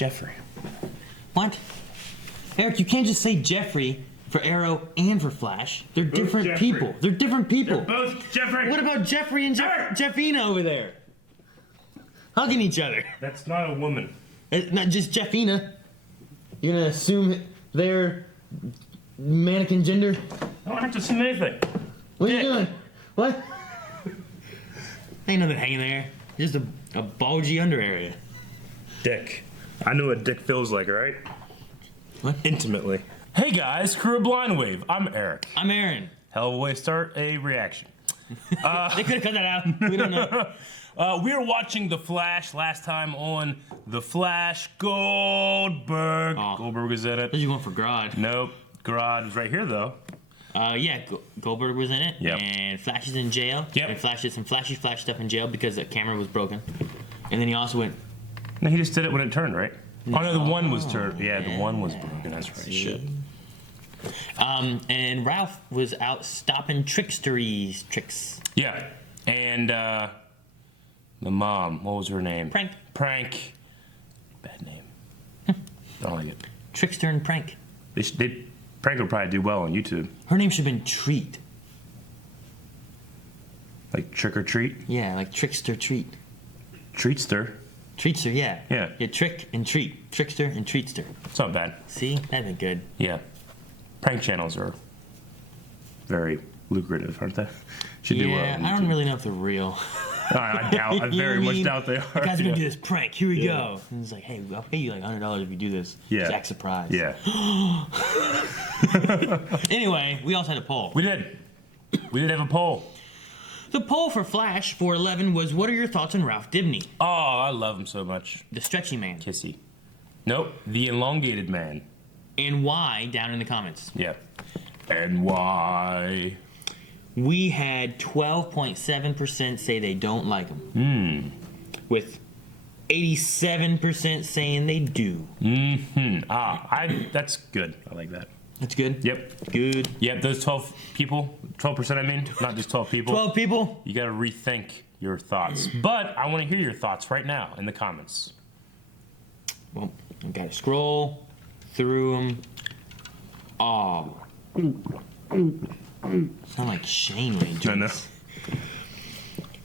Jeffrey. What? Eric, you can't just say Jeffrey for Arrow and for Flash. They're different people. They're different people. They're both Jeffrey. What about Jeffrey and Jeffina over there? Hugging each other. That's not a woman. It's not just Jeffina. You're gonna assume they're mannequin gender? I don't have to assume anything. What are you doing? What? Ain't nothing hanging there. Just a bulgy under area. Dick. I know what dick feels like, right? What? Intimately. Hey guys, crew of Blind Wave. I'm Eric. I'm Aaron. Hell of a way to start a reaction. They could have cut that out. We don't know. We were watching The Flash last time on The Flash. Goldberg. Oh. Goldberg was in it. You going for Grodd? Nope. Grodd was right here though. Yeah, Goldberg was in it. Yep. And Flash is in jail. Yep. And Flash did some flashy Flash stuff in jail because the camera was broken. And then he also went. No, he just did it when it turned, right? No. Oh no, the one was turned. Yeah, the one was broken. That's right. Shit. And Ralph was out stopping tricks. Yeah, and the mom, what was her name? Prank. Bad name. I don't like it. Trickster and Prank. Prank would probably do well on YouTube. Her name should have been Treat. Like Trick or Treat? Yeah, like Trickster Treat. Treatster. Treatster, yeah. Yeah. Yeah, Trick and Treat. Trickster and Treatster. It's not bad. See? That'd be good. Yeah. Prank channels are very lucrative, aren't they? Should do well. Yeah, I don't really know if they're real. I very much doubt they are. The guy's gonna do this prank. Here we go. And he's like, hey, I'll pay you like $100 if you do this. Yeah. Exact surprise. Yeah. Anyway, we also had a poll. We did. We did have a poll. The poll for Flash 411 was, what are your thoughts on Ralph Dibny? Oh, I love him so much. The stretchy man. Kissy. Nope. The elongated man. And why, down in the comments. Yeah. And why? We had 12.7% say they don't like him. With 87% saying they do. That's good. I like that. That's good? Yep. Good. Yep, those 12 people, 12% I mean, not just 12 people. 12 people? You gotta rethink your thoughts. But I wanna hear your thoughts right now in the comments. Well, I gotta scroll through them. Oh. Sound like Shane when he drinks. I know.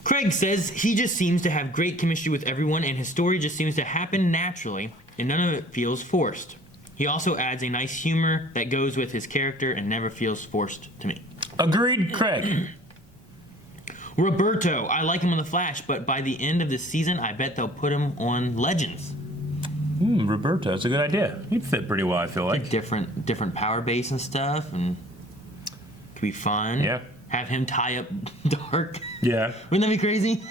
Craig says he just seems to have great chemistry with everyone and his story just seems to happen naturally and none of it feels forced. He also adds a nice humor that goes with his character and never feels forced to me. Agreed, Craig. Roberto, I like him on The Flash, but by the end of the season, I bet they'll put him on Legends. Roberto, that's a good idea. He'd fit pretty well, I feel like. Different power base and stuff, and could be fun. Yeah. Have him tie up Dark. Yeah. Wouldn't that be crazy?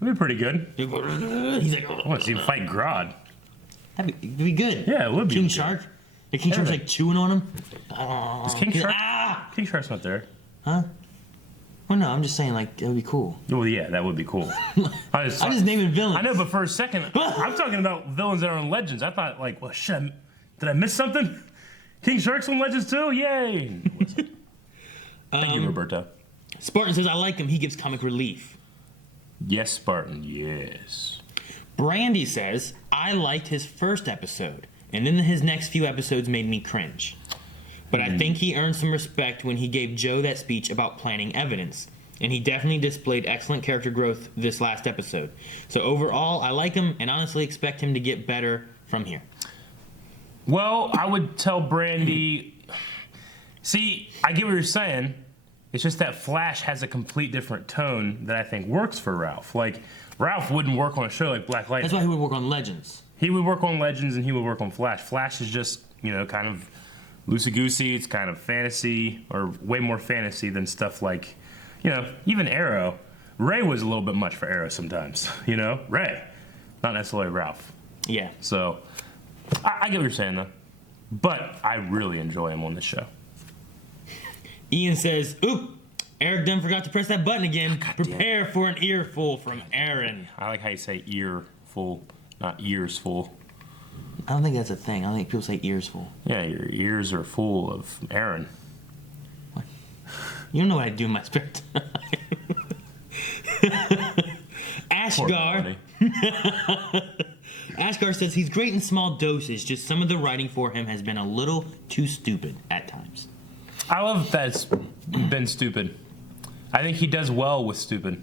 That'd be pretty good. He's like, I want to see him fight Grodd. That'd be good. Yeah, it would be. King good. Shark? The King Shark's like chewing on him? Is King Shark? Ah! King Shark's not there. Huh? Well, no, I'm just saying, like, it would be cool. Well, yeah, that would be cool. I'm just naming villains. I know, but for a second, I'm talking about villains that are on Legends. I thought, like, well, shit, did I miss something? King Shark's on Legends too? Yay! Thank you, Roberto. Spartan says, I like him. He gives comic relief. Yes, Spartan, yes. Brandy says, I liked his first episode, and then his next few episodes made me cringe. But I think he earned some respect when he gave Joe that speech about planting evidence. And he definitely displayed excellent character growth this last episode. So overall, I like him and honestly expect him to get better from here. Well, I would tell Brandy... See, I get what you're saying. It's just that Flash has a complete different tone that I think works for Ralph. Like, Ralph wouldn't work on a show like Black Lightning. That's why he would work on Legends. He would work on Legends and he would work on Flash. Flash is just, kind of loosey-goosey. It's kind of fantasy, or way more fantasy than stuff like, even Arrow. Ray was a little bit much for Arrow sometimes, Ray. Not necessarily Ralph. Yeah. So, I get what you're saying, though. But I really enjoy him on this show. Ian says, oop, Eric done forgot to press that button again. Prepare for an earful from Aaron. I like how you say earful, not ears full. I don't think that's a thing. I don't think people say ears full. Yeah, your ears are full of Aaron. What? You don't know what I do in my spare time. Ashgar. Ashgar says he's great in small doses, just some of the writing for him has been a little too stupid at times. I love that it's been stupid. I think he does well with stupid.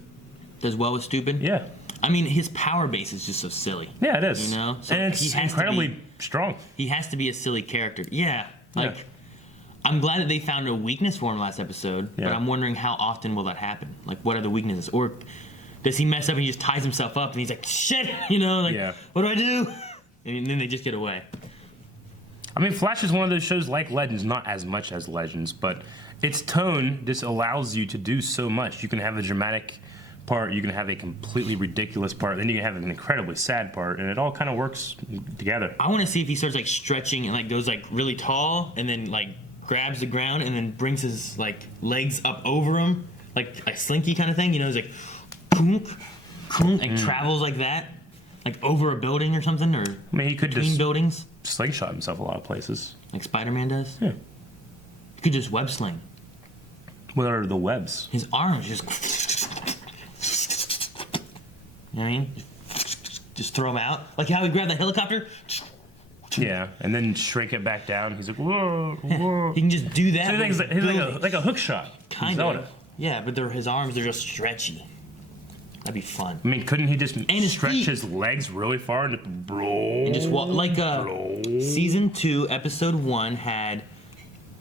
Does well with stupid? Yeah. I mean, his power base is just so silly. Yeah, it is. You know? So and it's incredibly strong. He has to be a silly character. Yeah. Like, Yeah. I'm glad that they found a weakness for him last episode, but Yeah. I'm wondering how often will that happen? Like, what are the weaknesses? Or does he mess up and he just ties himself up and he's like, shit, you know, like, Yeah. what do I do? And then they just get away. I mean, Flash is one of those shows like Legends, not as much as Legends, but its tone just allows you to do so much. You can have a dramatic part, you can have a completely ridiculous part, then you can have an incredibly sad part, and it all kind of works together. I want to see if he starts like stretching and like goes like really tall and then like grabs the ground and then brings his like legs up over him like a slinky kind of thing. You know, he's like, kunk, kunk, like travels like that, like over a building or something, or I mean, he could between just buildings, slingshot himself a lot of places. like Spider-Man does. Yeah. He could just web sling. What are the webs? His arms just, you know what I mean? Just throw him out, like how he grabbed that helicopter. Yeah, and then shrink it back down. He's like, whoa, whoa. He can just do that. So he's like a hook shot. Kind Zelda. of. Yeah, but his arms, they're just stretchy. That'd be fun. I mean, couldn't he just his stretch feet. his legs really far and blow? And just walk like season 2, episode 1 had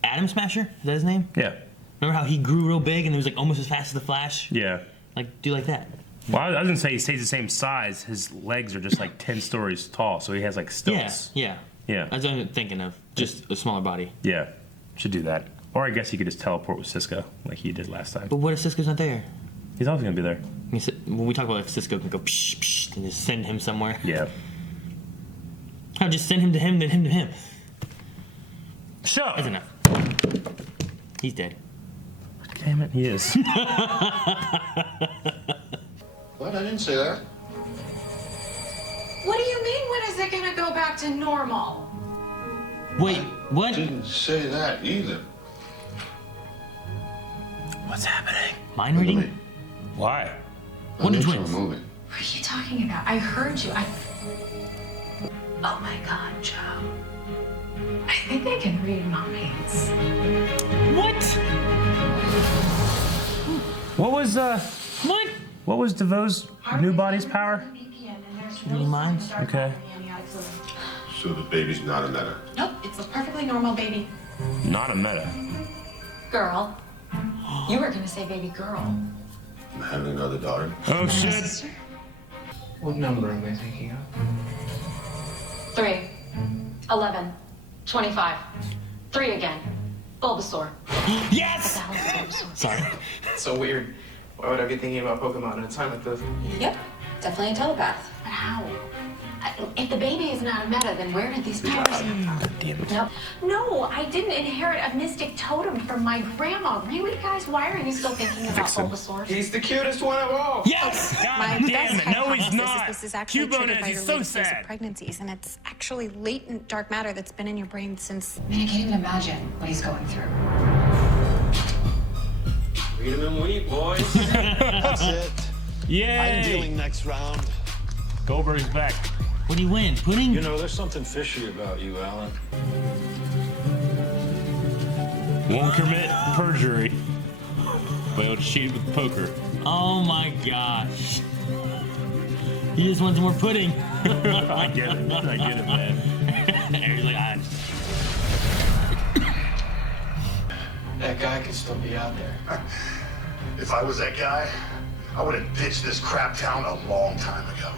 Atom Smasher. Is that his name? Yeah. Remember how he grew real big and it was like almost as fast as the Flash? Yeah. Like do like that. Well, I was gonna say he stays the same size. His legs are just like 10 stories tall, so he has like stilts. Yeah. Yeah. That's what I'm thinking of. Just a smaller body. Yeah. Should do that. Or I guess he could just teleport with Cisco like he did last time. But what if Cisco's not there? He's always gonna be there. When we talk about if Cisco can go psh, psh, and just send him somewhere. Yeah. I'll just send him to him, then him to him. Shut up. That's enough. He's dead. Damn it, he is. What? I didn't say that. What do you mean, when is it gonna go back to normal? Wait, what? Didn't say that either. What's happening? Mind reading? Why? Wonder Lips are Twins. moving. What are you talking about? I heard you. Oh my God, Joe. I think I can read minds. What? What was DeVoe's new body's power? Reading minds? Okay. So the baby's not a meta. Nope, it's a perfectly normal baby Not a meta. girl. You were gonna say baby girl. I'm having another daughter. Oh shit. Sister? What number am I thinking of? 3, 11, 25. 3 again. Bulbasaur. What the Yes! hell is Bulbasaur? Sorry. It's so weird. Why would I be thinking about Pokemon at a time like this? Yep, definitely a telepath. But how? If the baby is not a meta, then where did these powers come from? Damn it. Nope. No, I didn't inherit a mystic totem from my grandma. Really, guys? Why are you still thinking about Vixen. Bulbasaur? He's the cutest one of all! Yes! God My damn best it. No, he's hypothesis not. is this is actually Cubone triggered is. by He's your so latest phase sad. of pregnancies, and it's actually latent dark matter that's been in your brain since. I mean, I can't even imagine what he's going through. Read 'em and weep, boys. That's it. Yay! I'm dealing next round. Goldberg's back. What do you win? Pudding? You know, there's something fishy about you, Alan. Won't commit perjury. But he'll cheat with poker. Oh my gosh. You just want some more pudding. I get it. I get it, man. He's like, ah. That guy could still be out there. If I was that guy, I would have ditched this crap town a long time ago.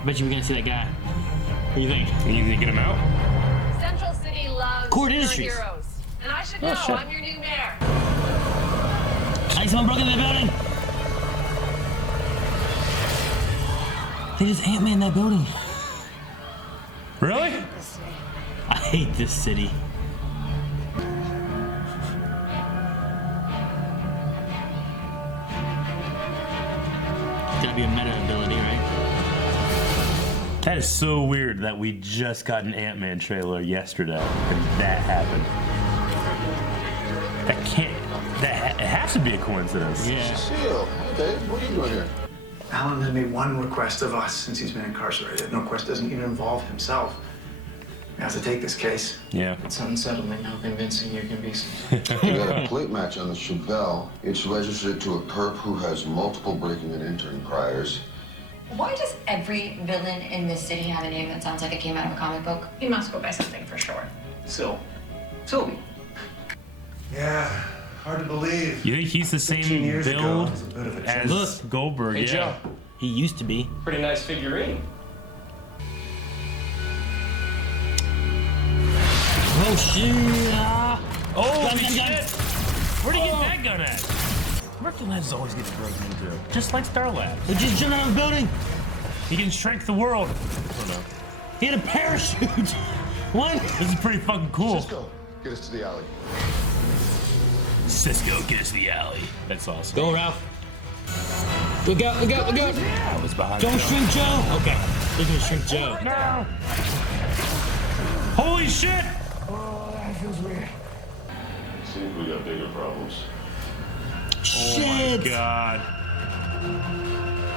I bet you we're gonna see that guy. What do you think? You think get him out? Central City loves Cord your Industries. heroes. And I should Oh, know, shit. I'm your new mayor. Hey, someone broke into the building. They just Ant-Man that building. Really? I hate this city. It's gotta be a meta ability, right? That is so weird that we just got an Ant-Man trailer yesterday and that happened. That can't. It has to be a coincidence. Yeah. Cecile, okay, what are you doing here? Alan has made one request of us since he's been incarcerated. No request doesn't even involve himself. We have to take this case. Yeah. It's unsettling how convincing you can be. We got a plate match on the Chevelle. It's registered to a perp who has multiple breaking and entering priors. Why does every villain in this city have a name that sounds like it came out of a comic book? He must go by something for sure. Sylvie. Yeah, hard to believe. You think he's the 15 same years ago, build it was a bit of a as change. Goldberg? Hey, Yeah. Joe. He used to be. Pretty nice figurine. Oh shit! Oh, Gun. shit! Where'd he get that gun at? Mercury Labs always gets broken into, just like Star Labs. They just jumped out of the building. He can shrink the world. I don't know. He had a parachute. What? This is pretty fucking cool. Cisco, get us to the alley. Cisco, get us to the alley. That's awesome. Go, Ralph. Look out! Look out! Look out! I was behind Don't Joe. shrink Joe. Okay, they're gonna shrink Joe. No! Holy shit! Oh, that feels weird. Seems we got bigger problems. Oh my Shit! god.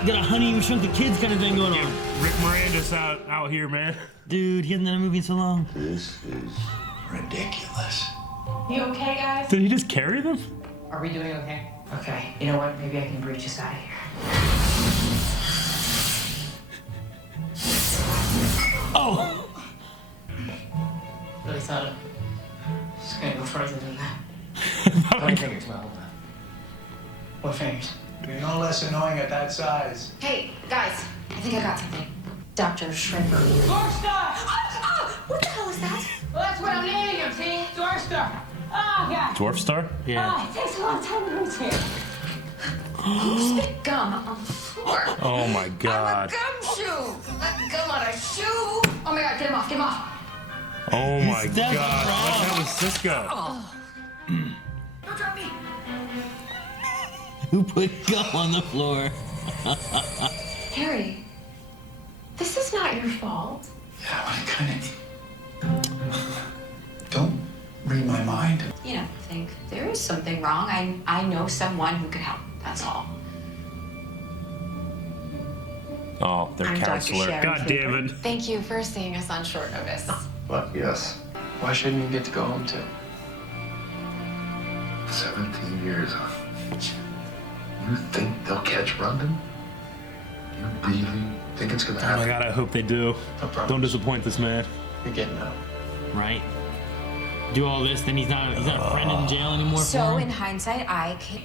You got a Honey You Shrunk the Kids kind of thing going Yeah, on. Rick Moranda's out here, man. Dude, he hasn't done a movie in so long. This is Ridiculous. You okay, guys? Did he just carry them? Are we doing okay? Okay, you know what? Maybe I can breach us out of here. Oh! Really thought it was gonna go further than that. What fingers, well. What fingers? You're no less annoying at that size. Hey, guys, I think I got something. Dr. Shrimper. Dwarfstar! What the hell is that? Well, that's what I'm naming him, see? Dwarfstar. Oh, yeah. Dwarf Star? Yeah. Oh, it takes a long time to reach here. Who spit gum on the floor? Oh my I'm a god. gumshoe. Let gum on a shoe. Oh my god, get him off, get him off. Oh my That's god. wrong. What that was Cisco? Don't drop me. Who put gum on the floor? Harry, this is not your fault. Yeah, well, I kind of. Don't read my mind. You know, think there is something wrong. I know someone who could help. That's all. Oh, their I'm Dr. counselor. Sharon God damn it. Thank you for seeing us on short notice. But yes, Why shouldn't you get to go home too? 17 years, huh? You think they'll catch Rundon? You really think it's gonna Oh my happen? god, I hope they do. No problem. Don't disappoint this man. You're getting out. Right? Do all this, then he's not a friend in jail anymore. So, for in him? hindsight, I can.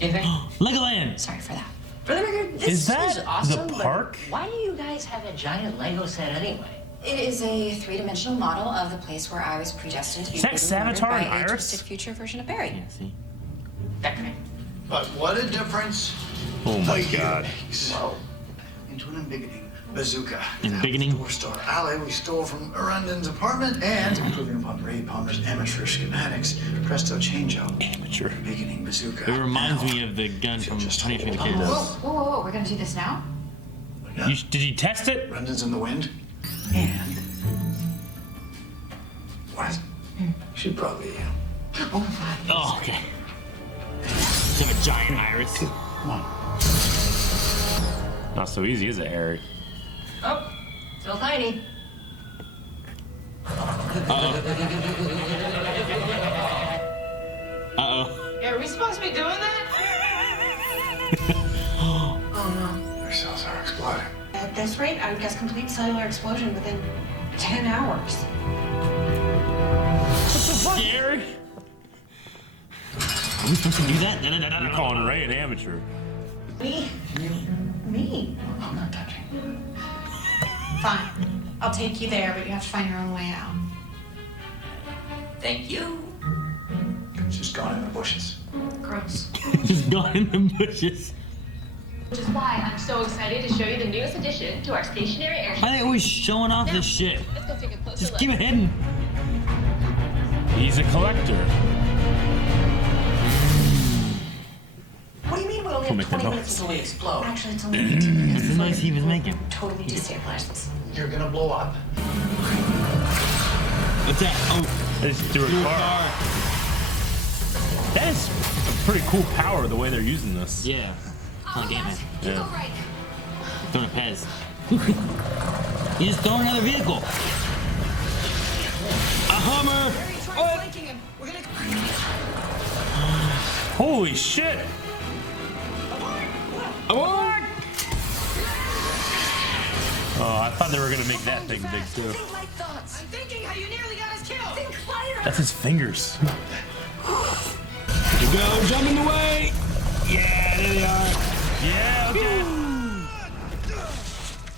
You think? Legoland. Sorry for that. For the record, this Is that is awesome. the but park? Why do you guys have a giant Lego set anyway? It is a three-dimensional model of the place where I was predestined to be Is that brutally murdered Savitar by and a Iris? twisted future version of Barry. Yeah, see? That guy. But what a difference. Oh my a year god. makes. Into an embiggening bazooka. Embiggening? Door Star Alley we stole from Arundon's apartment and, improving upon Ray Palmer's amateurish schematics, presto change-up. Amateur. Embiggening bazooka. It reminds Now, me of the gun from just Honey I Shrunk the hold on. Kids. Whoa, whoa, whoa, we're gonna do this now? Yeah. Did you test it? Rundon's in the wind. And what? You should probably Oh, God. Oh, okay. Just have a giant iris. come on. Not so easy, is it, Harry? Oh, still tiny. Uh-oh. Yeah, are we supposed to be doing that? Oh, no. Their cells are exploding. At this rate, I would guess complete cellular explosion within 10 hours. Scary. Are we supposed to do that? You're calling Ray an amateur. Me? Me? I'm not touching. Fine. I'll take you there, but you have to find your own way out. Thank you. She's gone in the bushes. Gross. Just gone in the bushes. Which is why I'm so excited to show you the newest addition to our stationary airship. Why are they always showing off this shit? Let's go take a closer Just look. keep it hidden. He's a collector. What do you mean we only I'll have make 20 that minutes until we explode? Actually, it's only 15 minutes. That's the noise he was making. Totally destabilize this. You're gonna blow up. What's that? Oh, It's through a car. That is a pretty cool power the way they're using this. Yeah. Like Ant-Man. You Yeah. go right. Throwing a Pez. He just throwing another vehicle. A Hummer. Holy shit! Abort! Oh, I thought they were gonna make that thing big too. I'm thinking how you nearly got us killed. Think lighter. That's his fingers. Here we go, jump in the way. Yeah, there they are. Yeah, okay.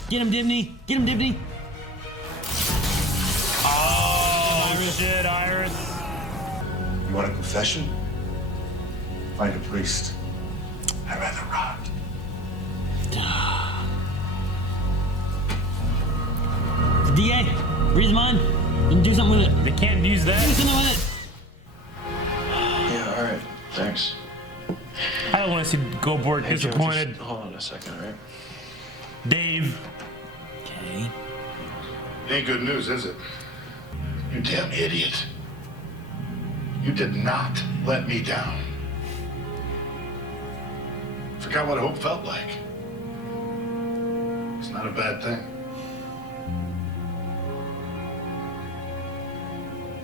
Get him, Dibney. Get him, Dibney. Oh, shit, Iris. You want a confession? Find a priest. I'd rather rot. The DA, read his mind. And do something with it. They can't use that. Do something with it. Yeah, all right. Thanks. I don't want to see Goldberg Hey, Joe, disappointed. just hold on a second, all right? Dave. Okay. Ain't good news, is it? You damn idiot. You did not let me down. Forgot what hope felt like. It's not a bad thing.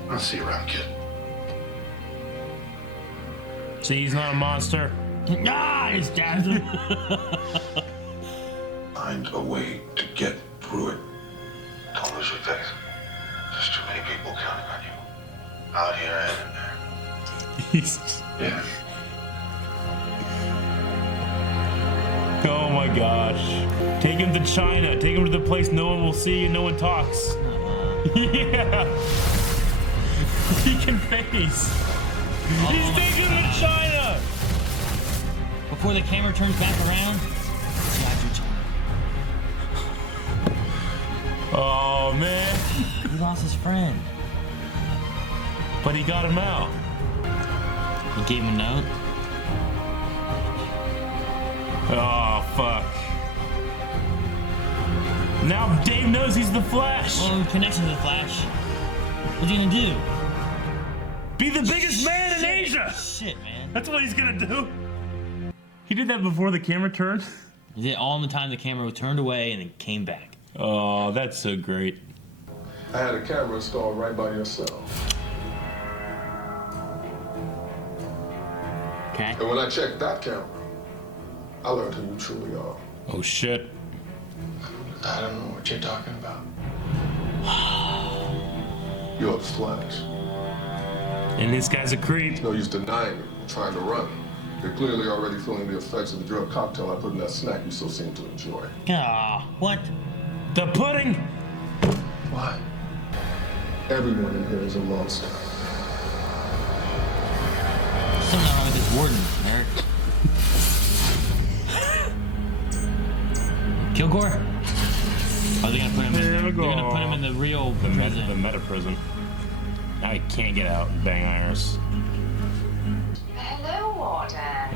I'll see you around, kid. See, he's not a monster. Ah, he stabs him. Find a way to get through it. Don't lose your faith. There's too many people counting on you. Out here and in there. Yeah. Oh my gosh. Take him to China. Take him to the place no one will see and no one talks. Yeah. He can face. He's taking him to China. Before the camera turns back around, oh man. He lost his friend. But he got him out. He gave him a note. Oh fuck. Now Dave knows he's the Flash. Well, connection to the Flash. What's he gonna do? Be the biggest man in Asia. Shit, man. That's what he's gonna do. He did that before the camera turned. He did it all in the time the camera was turned away and then came back. Oh, that's so great. I had a camera installed right by your cell. Okay. And when I checked that camera, I learned who you truly are. Oh shit. I don't know what you're talking about. You're the Flash. And this guy's a creep. No use denying it, trying to run. You're clearly already feeling the effects of the drug cocktail I put in that snack you so seem to enjoy. Ah, what? The pudding! What? Everyone in here is a monster. Something wrong with this warden, Eric. Kilgore? Oh, they're gonna put him in. They're gonna put him in the real prison. The meta prison. I can't get out. Bang Iris. Hello, Warden.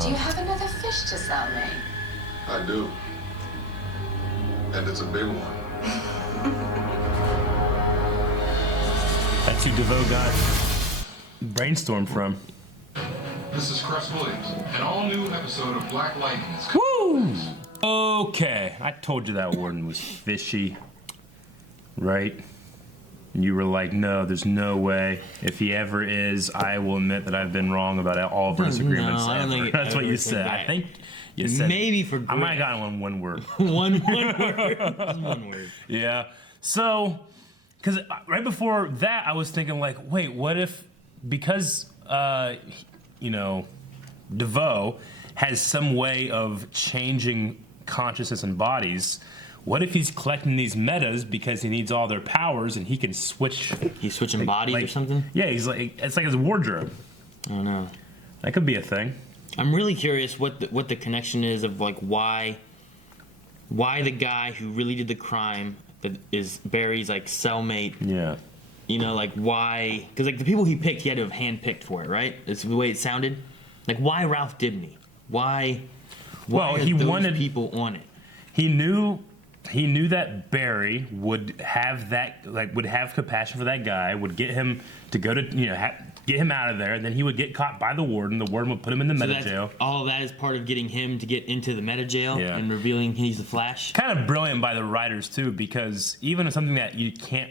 Do you have another fish to sell me? I do. And it's a big one. That's who DeVoe got Brainstorm from. This is Chris Williams. An all-new episode of Black Lightning is Woo! Okay, I told you that warden was fishy, right? And you were like, no, there's no way. If he ever is, I will admit that I've been wrong about all of our disagreements. No, I don't ever. think That's what you said. I think you said. Maybe for I might have gotten one word. one word. One word. Yeah. So, because right before that, I was thinking like, wait, what if because DeVoe has some way of changing consciousness and bodies. What if he's collecting these metas because he needs all their powers and he can switch? He's switching bodies or something? Yeah, he's like it's like his wardrobe. I don't know. That could be a thing. I'm really curious what the connection is of like why the guy who really did the crime that is Barry's like cellmate. Yeah. You know, like why? Because like the people he picked, he had to have handpicked for it, right? It's the way it sounded. Like why Ralph Dibney? Why well, he wanted people on it. He knew that Barry would have that, like, would have compassion for that guy, would get him to go to, get him out of there, and then he would get caught by the warden. The warden would put him in the meta jail. All that is part of getting him to get into the meta jail and revealing he's the Flash. Kind of brilliant by the writers, too, because even if something that you can't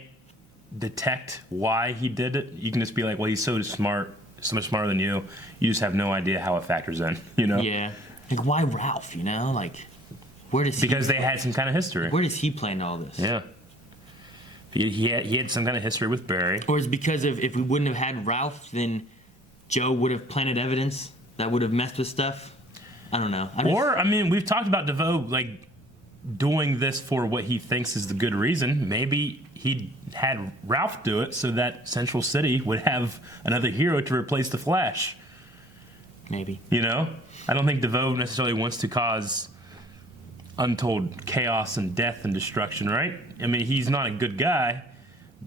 detect why he did it, you can just be like, well, he's so smart, so much smarter than you. You just have no idea how it factors in, you know? Yeah. Like, why Ralph, you know? Like, where does Because they had some kind of history. Where does he play into all this? Yeah. He had some kind of history with Barry. Or is it because if we wouldn't have had Ralph, then Joe would have planted evidence that would have messed with stuff? I don't know. I mean, we've talked about DeVoe, like, doing this for what he thinks is the good reason. Maybe he had Ralph do it so that Central City would have another hero to replace the Flash. Maybe. You know? I don't think DeVoe necessarily wants to cause untold chaos and death and destruction, right? I mean, he's not a good guy,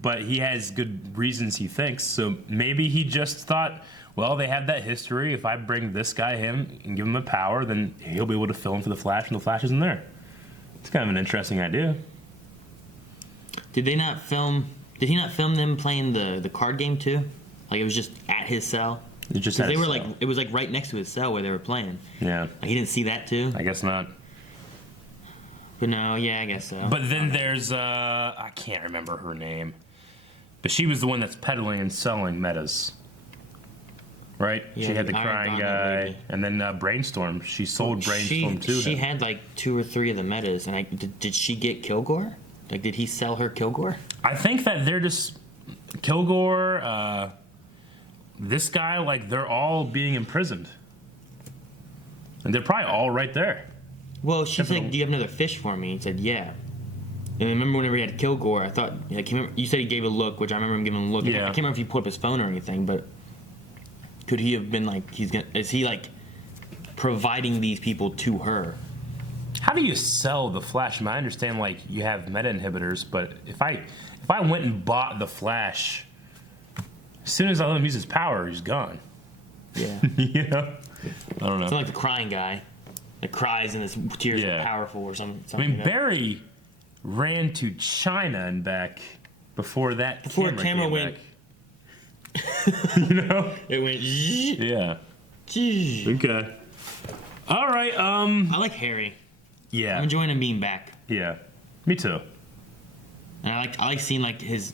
but he has good reasons, he thinks. So maybe he just thought, well, they have that history. If I bring this guy and give him a power, then he'll be able to fill in for the Flash, and the Flash isn't there. It's kind of an interesting idea. Did he not film them playing the card game too? Like, it was just at his cell? It was like right next to his cell where they were playing. Yeah. Like, he didn't see that too? I guess not. But no, yeah, I guess so. But then there's, I can't remember her name. But she was the one that's peddling and selling metas. Right? Yeah, she had the crying guy. And then Brainstorm. She sold Brainstorm to him. She had like 2 or 3 of the metas. And did she get Kilgore? Like, did he sell her Kilgore? I think that they're just... Kilgore, this guy, like, they're all being imprisoned. And they're probably all right there. Well, she said, do you have another fish for me? He said, yeah. And I remember whenever he had Kilgore, I thought, like, you said he gave a look, which I remember him giving a look. Yeah. I can't remember if he pulled up his phone or anything, but could he have been like, is he like providing these people to her? How do you sell the Flash? I mean, I understand, like, you have meta inhibitors, but if I went and bought the Flash, as soon as I let him use his power, he's gone. Yeah. You know? I don't know. It's like the crying guy that cries and his tears are powerful or something. I mean, like that. Barry ran to China and back before that camera went. you know? It went. Yeah. Okay. All right. I like Harry. Yeah. I'm enjoying him being back. Yeah. Me too. And I like seeing like his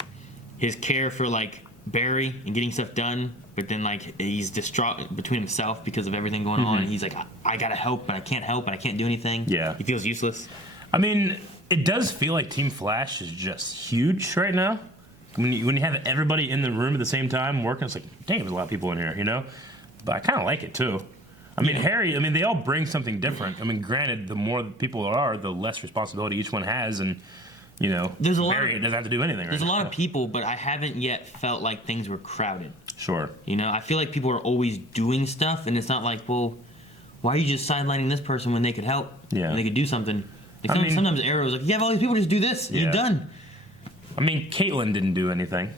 care for like Barry and getting stuff done, but then like he's distraught between himself because of everything going on. And he's like, I gotta help, but I can't help, and I can't do anything. Yeah. He feels useless. I mean, it does feel like Team Flash is just huge right now. When you have everybody in the room at the same time working, it's like, dang, there's a lot of people in here, you know? But I kind of like it, too. I mean, Harry, they all bring something different. I mean, granted, the more people there are, the less responsibility each one has, and, you know, Barry doesn't have to do anything. There's a lot of people, but I haven't yet felt like things were crowded. Sure. You know, I feel like people are always doing stuff, and it's not like, well, why are you just sidelining this person when they could help? Yeah. When they could do something. Like sometimes Arrow's like, you have all these people, just do this, and you're done. I mean, Caitlin didn't do anything.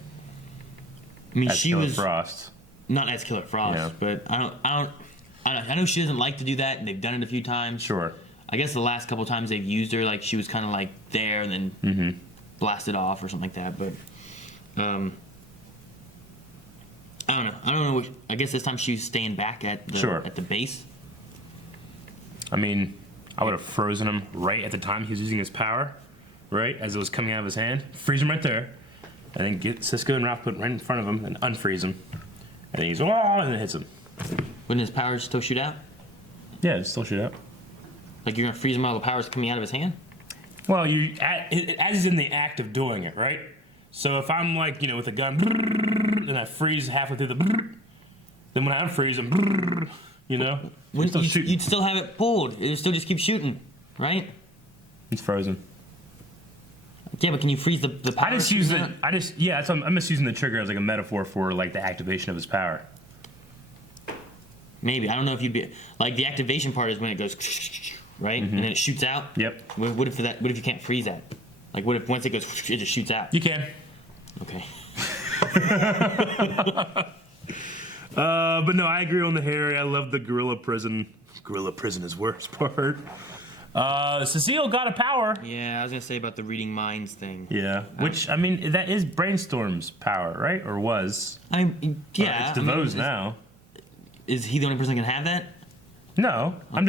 I mean, she was Frost. Not as Killer Frost, but I know she doesn't like to do that, and they've done it a few times. Sure. I guess the last couple times they've used her, like she was kind of like there and then blasted off or something like that. But I don't know. I guess this time she was staying back at the base. I mean, I would have frozen him right at the time he was using his power, right as it was coming out of his hand. Freeze him right there, and then get Cisco and Ralph put right in front of him and unfreeze him. And then he's and it hits him. Wouldn't his powers still shoot out? Yeah, it'd still shoot out. Like you're gonna freeze him while the power's coming out of his hand? Well, as he's in the act of doing it, right? So if I'm like, with a gun, and I freeze halfway through the, then when I unfreeze him, you'd still have it pulled. It would still just keep shooting, right? It's frozen. Yeah, but can you freeze the power? I'm just using the trigger as like a metaphor for like the activation of his power. Maybe. I don't know if you'd be like the activation part is when it goes right and then it shoots out. Yep. What if you can't freeze that? Like what if once it goes it just shoots out? You can. Okay. But no, I agree on the Harry. I love the gorilla prison. Gorilla prison is worst part. Cecile got a power. Yeah, I was gonna say about the reading minds thing. Yeah, which I mean, that is Brainstorm's power, right? Or was? Yeah, it's DeVoe's now. Is he the only person that can have that? No, okay.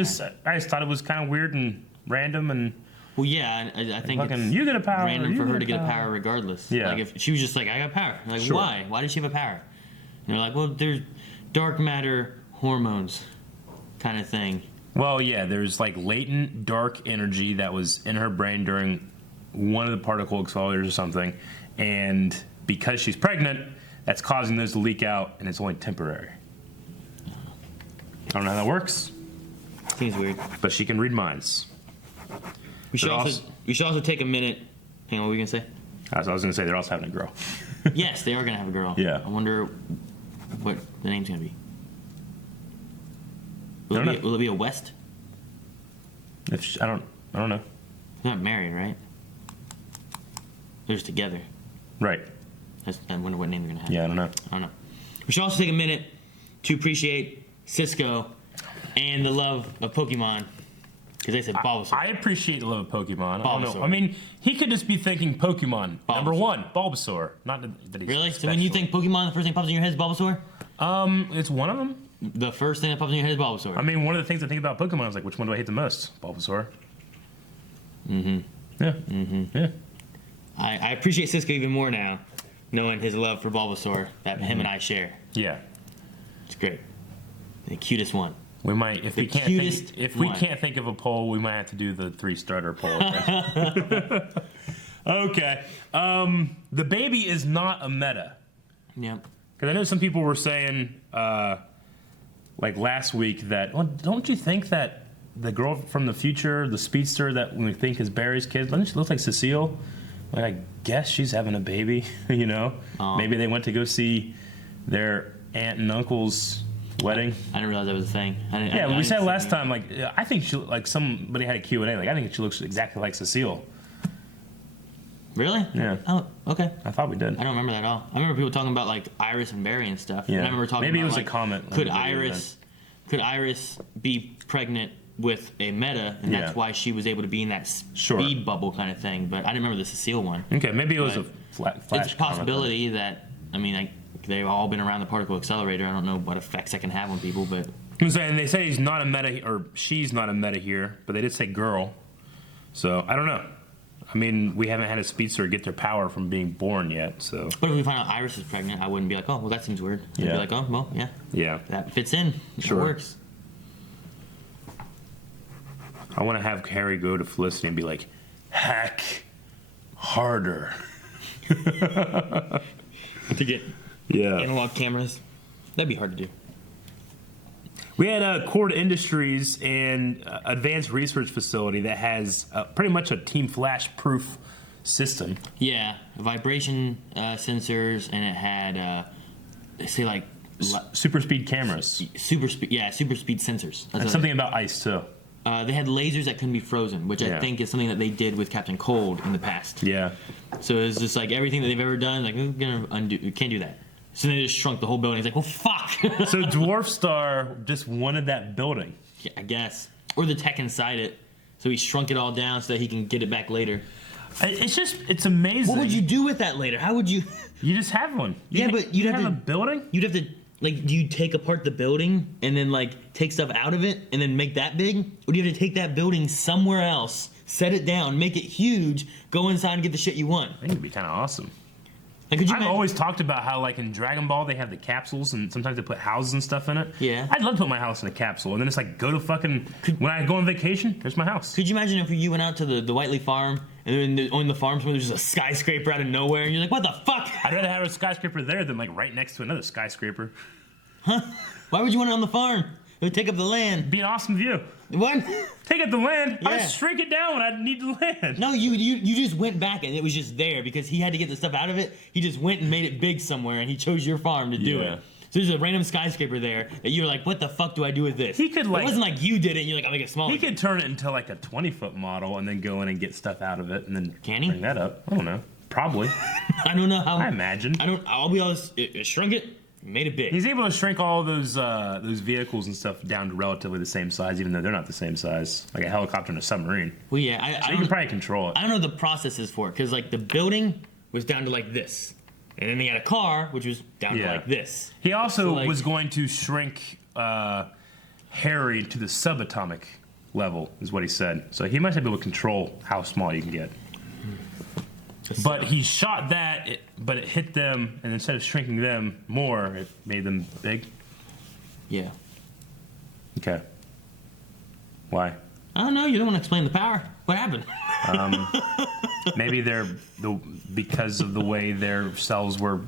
I just thought it was kind of weird and random and. Well, yeah, I think fucking, you get a power. Random for her to get a power regardless. Yeah. Like if she was just like, I got power. Like, sure. Why? Why did she have a power? And they're like, well, there's dark matter hormones kind of thing. Well, yeah, there's like latent dark energy that was in her brain during one of the particle accelerators or something, and because she's pregnant, that's causing those to leak out, and it's only temporary. I don't know how that works. Seems weird. But she can read minds. We should also take a minute. Hang on, what were you going to say? I was going to say they're also having a girl. Yes, they are going to have a girl. Yeah. I wonder what the name's going to be. Will it be a West? I don't know. They're not married, right? They're just together. Right. I wonder what name they're going to have. Yeah, I don't know. We should also take a minute to appreciate Cisco and the love of Pokemon. Because they said Bulbasaur. I appreciate the love of Pokemon. I don't know. I mean, he could just be thinking Pokemon. Bulbasaur. Number one, Bulbasaur. Not that he's really? Special. So when you think Pokemon, the first thing that pops in your head is Bulbasaur? It's one of them. The first thing that pops in your head is Bulbasaur. I mean, one of the things I think about Pokemon is like, which one do I hate the most? Bulbasaur. Mm-hmm. Yeah. Mm-hmm. Yeah. I appreciate Cisco even more now, knowing his love for Bulbasaur that him and I share. Yeah. It's great. The cutest one. We might, if we can't think of a poll, we might have to do the 3-starter poll. Okay. The baby is not a meta. Yep. Because I know some people were saying, like last week, that, well, don't you think that the girl from the future, the speedster that we think is Barry's kid, doesn't she look like Cecile? Like, I guess she's having a baby, you know? Maybe they went to go see their aunt and uncle's wedding. I didn't realize that was a thing. We said last time, like, I think she, like, somebody had a Q&A, like, I think she looks exactly like Cecile. Really? Yeah. Oh, okay. I thought we did. I don't remember that at all. I remember people talking about, like, Iris and Barry and stuff. Yeah. And I remember talking Maybe about, it was like, a comment. Could Iris be pregnant with a meta, and that's why she was able to be in that speed bubble kind of thing. But I didn't remember the Cecile one. Okay, maybe it was a flash. It's a possibility that, I mean, like, they've all been around the particle accelerator. I don't know what effects that can have on people, but... I'm saying they say he's not a meta, or she's not a meta here, but they did say girl. So, I don't know. I mean, we haven't had a speedster get their power from being born yet, so... But if we find out Iris is pregnant, I wouldn't be like, oh, well, that seems weird. I'd be like, oh, well, yeah. Yeah. That fits in. Sure. It works. I want to have Harry go to Felicity and be like, hack harder. To get analog cameras. That'd be hard to do. We had Cord Industries and Advanced Research Facility that has pretty much a Team Flash proof system. Yeah, vibration sensors, and it had, they say like... super speed cameras. Super speed sensors. And something about ice, too. They had lasers that couldn't be frozen, which I think is something that they did with Captain Cold in the past. Yeah. So it's just like everything that they've ever done, like, we're gonna undo, we can't do that. So they just shrunk the whole building. It's like, well, fuck. So Dwarf Star just wanted that building. Yeah, I guess. Or the tech inside it. So he shrunk it all down so that he can get it back later. It's amazing. What would you do with that later? How would you... You just have one. But you'd have a building? You'd have to... Like, do you take apart the building and then, like, take stuff out of it and then make that big? Or do you have to take that building somewhere else, set it down, make it huge, go inside and get the shit you want? I think it'd be kind of awesome. Like, I've always talked about how, like, in Dragon Ball, they have the capsules, and sometimes they put houses and stuff in it. Yeah. I'd love to put my house in a capsule, and then it's like, go to fucking... when I go on vacation, there's my house. Could you imagine if you went out to the Whiteley farm, and then on the farm somewhere there's just a skyscraper out of nowhere, and you're like, what the fuck? I'd rather have a skyscraper there than, like, right next to another skyscraper. Huh? Why would you want it on the farm? It would take up the land. Be an awesome view. What? Take up the land? Yeah. I'd shrink it down when I need the land. No, you just went back and it was just there because he had to get the stuff out of it. He just went and made it big somewhere and he chose your farm to do it. So there's a random skyscraper there that you're like, what the fuck do I do with this? He could, like... It wasn't like you did it and you're like, I'll make it smaller. He could turn it into like a 20-foot model and then go in and get stuff out of it and then bring that up. I don't know. Probably. I don't know how. I imagine. I'll be honest, it shrunk it, Made it big. He's able to shrink all those vehicles and stuff down to relatively the same size, even though they're not the same size, like a helicopter and a submarine. Well, yeah, so you can probably control it. I don't know the processes for it, because like the building was down to like this, and then they had a car which was down to like this. He also was going to shrink Harry to the subatomic level, is what he said. So he might be able to control how small you can get. But he shot that, but it hit them, and instead of shrinking them more, it made them big? Yeah. Okay. Why? I don't know. You don't want to explain the power. What happened? Maybe because of the way their cells were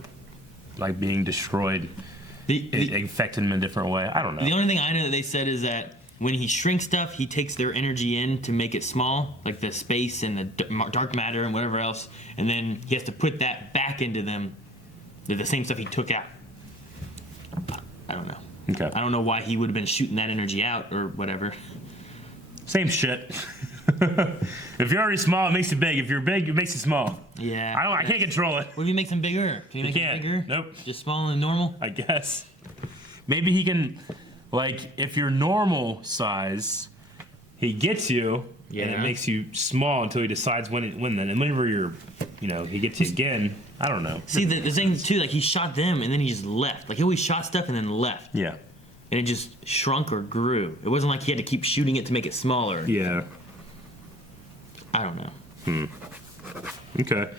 like being destroyed, it affected them in a different way. I don't know. The only thing I know that they said is that when he shrinks stuff, he takes their energy in to make it small, like the space and the dark matter and whatever else, and then he has to put that back into them, the same stuff he took out. I don't know. Okay. I don't know why he would have been shooting that energy out or whatever. Same shit. If you're already small, it makes you big. If you're big, it makes you small. Yeah. I can't control it. What if he makes them bigger? Can you make them bigger? Nope. Just small and normal? I guess. Maybe he can, like, if you're normal size, he gets you, and it makes you small until he decides when then. And whenever you're, he gets you again, I don't know. See, the thing, too, like, he shot them, and then he just left. Like, he always shot stuff and then left. Yeah. And it just shrunk or grew. It wasn't like he had to keep shooting it to make it smaller. Yeah. I don't know. Okay.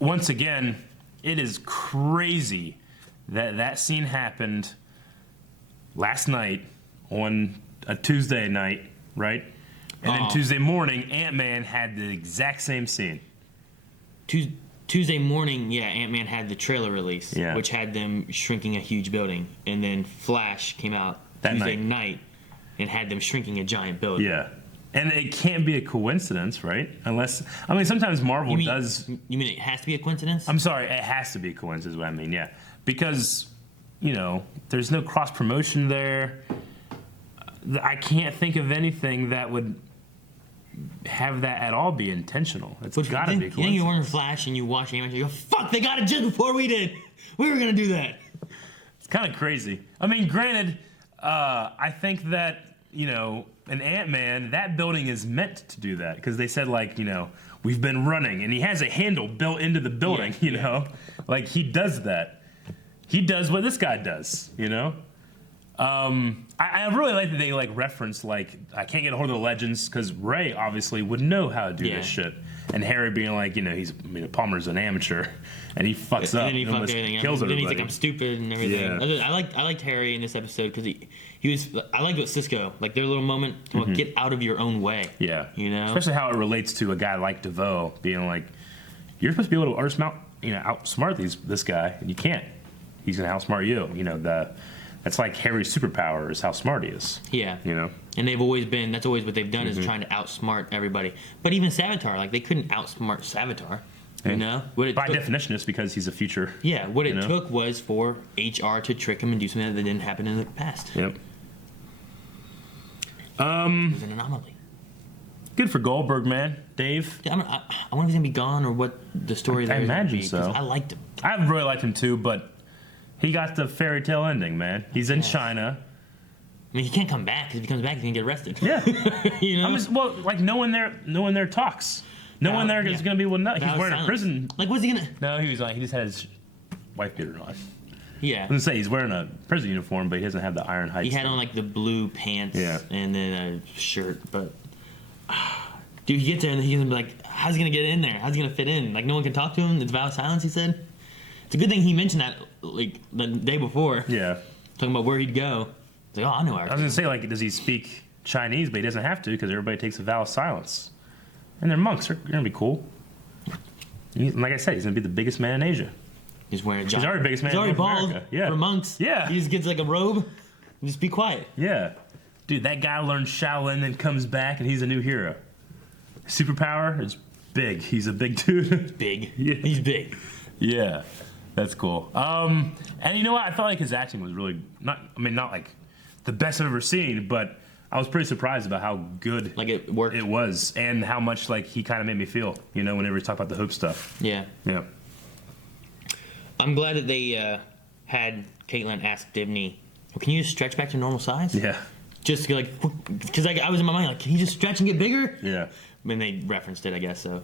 Once again, it is crazy that scene happened last night on a Tuesday night, right? And then Tuesday morning, Ant-Man had the exact same scene. Tuesday morning, Ant-Man had the trailer release, which had them shrinking a huge building. And then Flash came out Tuesday night and had them shrinking a giant building. Yeah. And it can't be a coincidence, right? Unless, sometimes Marvel does... You mean it has to be a coincidence? I'm sorry, it has to be a coincidence, what I mean, yeah. Because, there's no cross-promotion there. I can't think of anything that would have that at all be intentional. It's got to be a coincidence. You think you're wearing Flash and you watch the animation, you go, fuck, they got it just before we did. We were going to do that. It's kind of crazy. Granted, I think that, an Ant-Man, that building is meant to do that. Because they said, we've been running. And he has a handle built into the building, Like, he does that. He does what this guy does, I really like that they reference I can't get a hold of the legends because Ray obviously would know how to do this shit, and Harry being Palmer's an amateur, and he fucks up, and he almost kills everybody. Then he's like, I'm stupid and everything. Yeah. I liked Harry in this episode because he was. I liked what Cisco their little moment to get out of your own way. Yeah, especially how it relates to a guy like DeVoe being like, you're supposed to be able to outsmart this guy, and you can't. He's gonna outsmart you. That's like Harry's superpower is how smart he is. Yeah. And they've always been, that's always what they've done is trying to outsmart everybody. But even Savitar, they couldn't outsmart Savitar. By definition, it's because he's a future. Yeah, what it took was for HR to trick him and do something that didn't happen in the past. Yep. It was an anomaly. Good for Goldberg, man. Dave. I wonder if he's going to be gone or what the story there is. I imagine so. I liked him. I really liked him too, but he got the fairy tale ending, man. He's in China. He can't come back because if he comes back, he's gonna get arrested. Yeah, no one there talks. No one there is gonna be able to know. He's wearing a prison. What's he gonna? No, he just had his wife beater on. Yeah, I was gonna say he's wearing a prison uniform, but he doesn't have the Iron Heights. He had on the blue pants, and then a shirt. But dude, he gets there and he's gonna be like, "How's he gonna get in there? How's he gonna fit in? No one can talk to him. It's vow of silence." He said. It's a good thing he mentioned that the day before. Yeah. Talking about where he'd go. It's like, I know. I was going to say, does he speak Chinese? But he doesn't have to because everybody takes a vow of silence. And they're monks. They're going to be cool. Like I said, he's going to be the biggest man in Asia. He's wearing a giant. He's already the biggest man in North bald America. Yeah. For monks. Yeah. He just gets a robe and just be quiet. Yeah. Dude, that guy learns Shaolin and comes back and he's a new hero. Superpower is big. He's a big dude. He's big. Yeah. He's big. Yeah. That's cool. And you know what? I felt like his acting was really not the best I've ever seen, but I was pretty surprised about how good it worked. It was, and how much he kind of made me feel. Whenever he talked about the hope stuff. Yeah. Yeah. I'm glad that they had Caitlin ask Dibney, well, can you just stretch back to normal size? Yeah. Just like, because like, I was in my mind like, can you just stretch and get bigger? Yeah. When they referenced it, I guess so.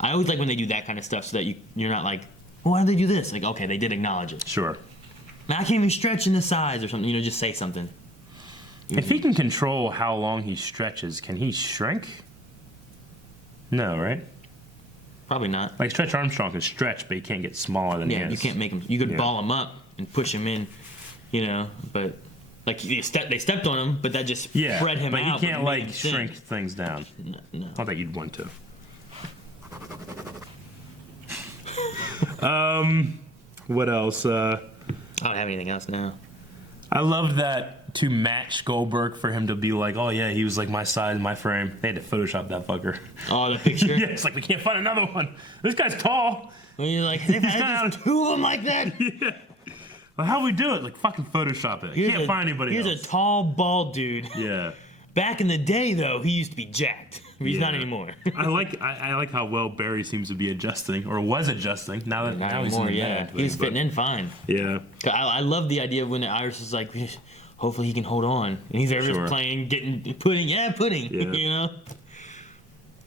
I always like when they do that kind of stuff so that you're not like, well, why do they do this? Like, okay, they did acknowledge it. Sure. Now, I can't even stretch in this size or something. You know, just say something. If he can control how long he stretches, can he shrink? No, right? Probably not. Like Stretch Armstrong can stretch, but he can't get smaller than he is. You can't make him. You could ball him up and push him in, you know. But like they stepped on him, but that just spread him out. But he can't like shrink things down. No. I don't think you'd want to. What else? I don't have anything else now. I loved that to match Goldberg for him to be like, oh yeah, he was like my size, my frame. They had to Photoshop that fucker. Oh, the picture? Yeah, it's like we can't find another one. This guy's tall. Well, you're like, they've had just 2 of them like that? Yeah. Well, how we do it? Like fucking Photoshop it. Can't find anybody else. Here's a tall, bald dude. Yeah. Back in the day, though, he used to be jacked. He's not anymore. I like how well Barry seems to be adjusting, or was adjusting. Now he's in the bed, he's fitting in fine. Yeah. I love the idea of when the Irish is like, hopefully he can hold on, and he's there just playing, getting pudding. Yeah. You know,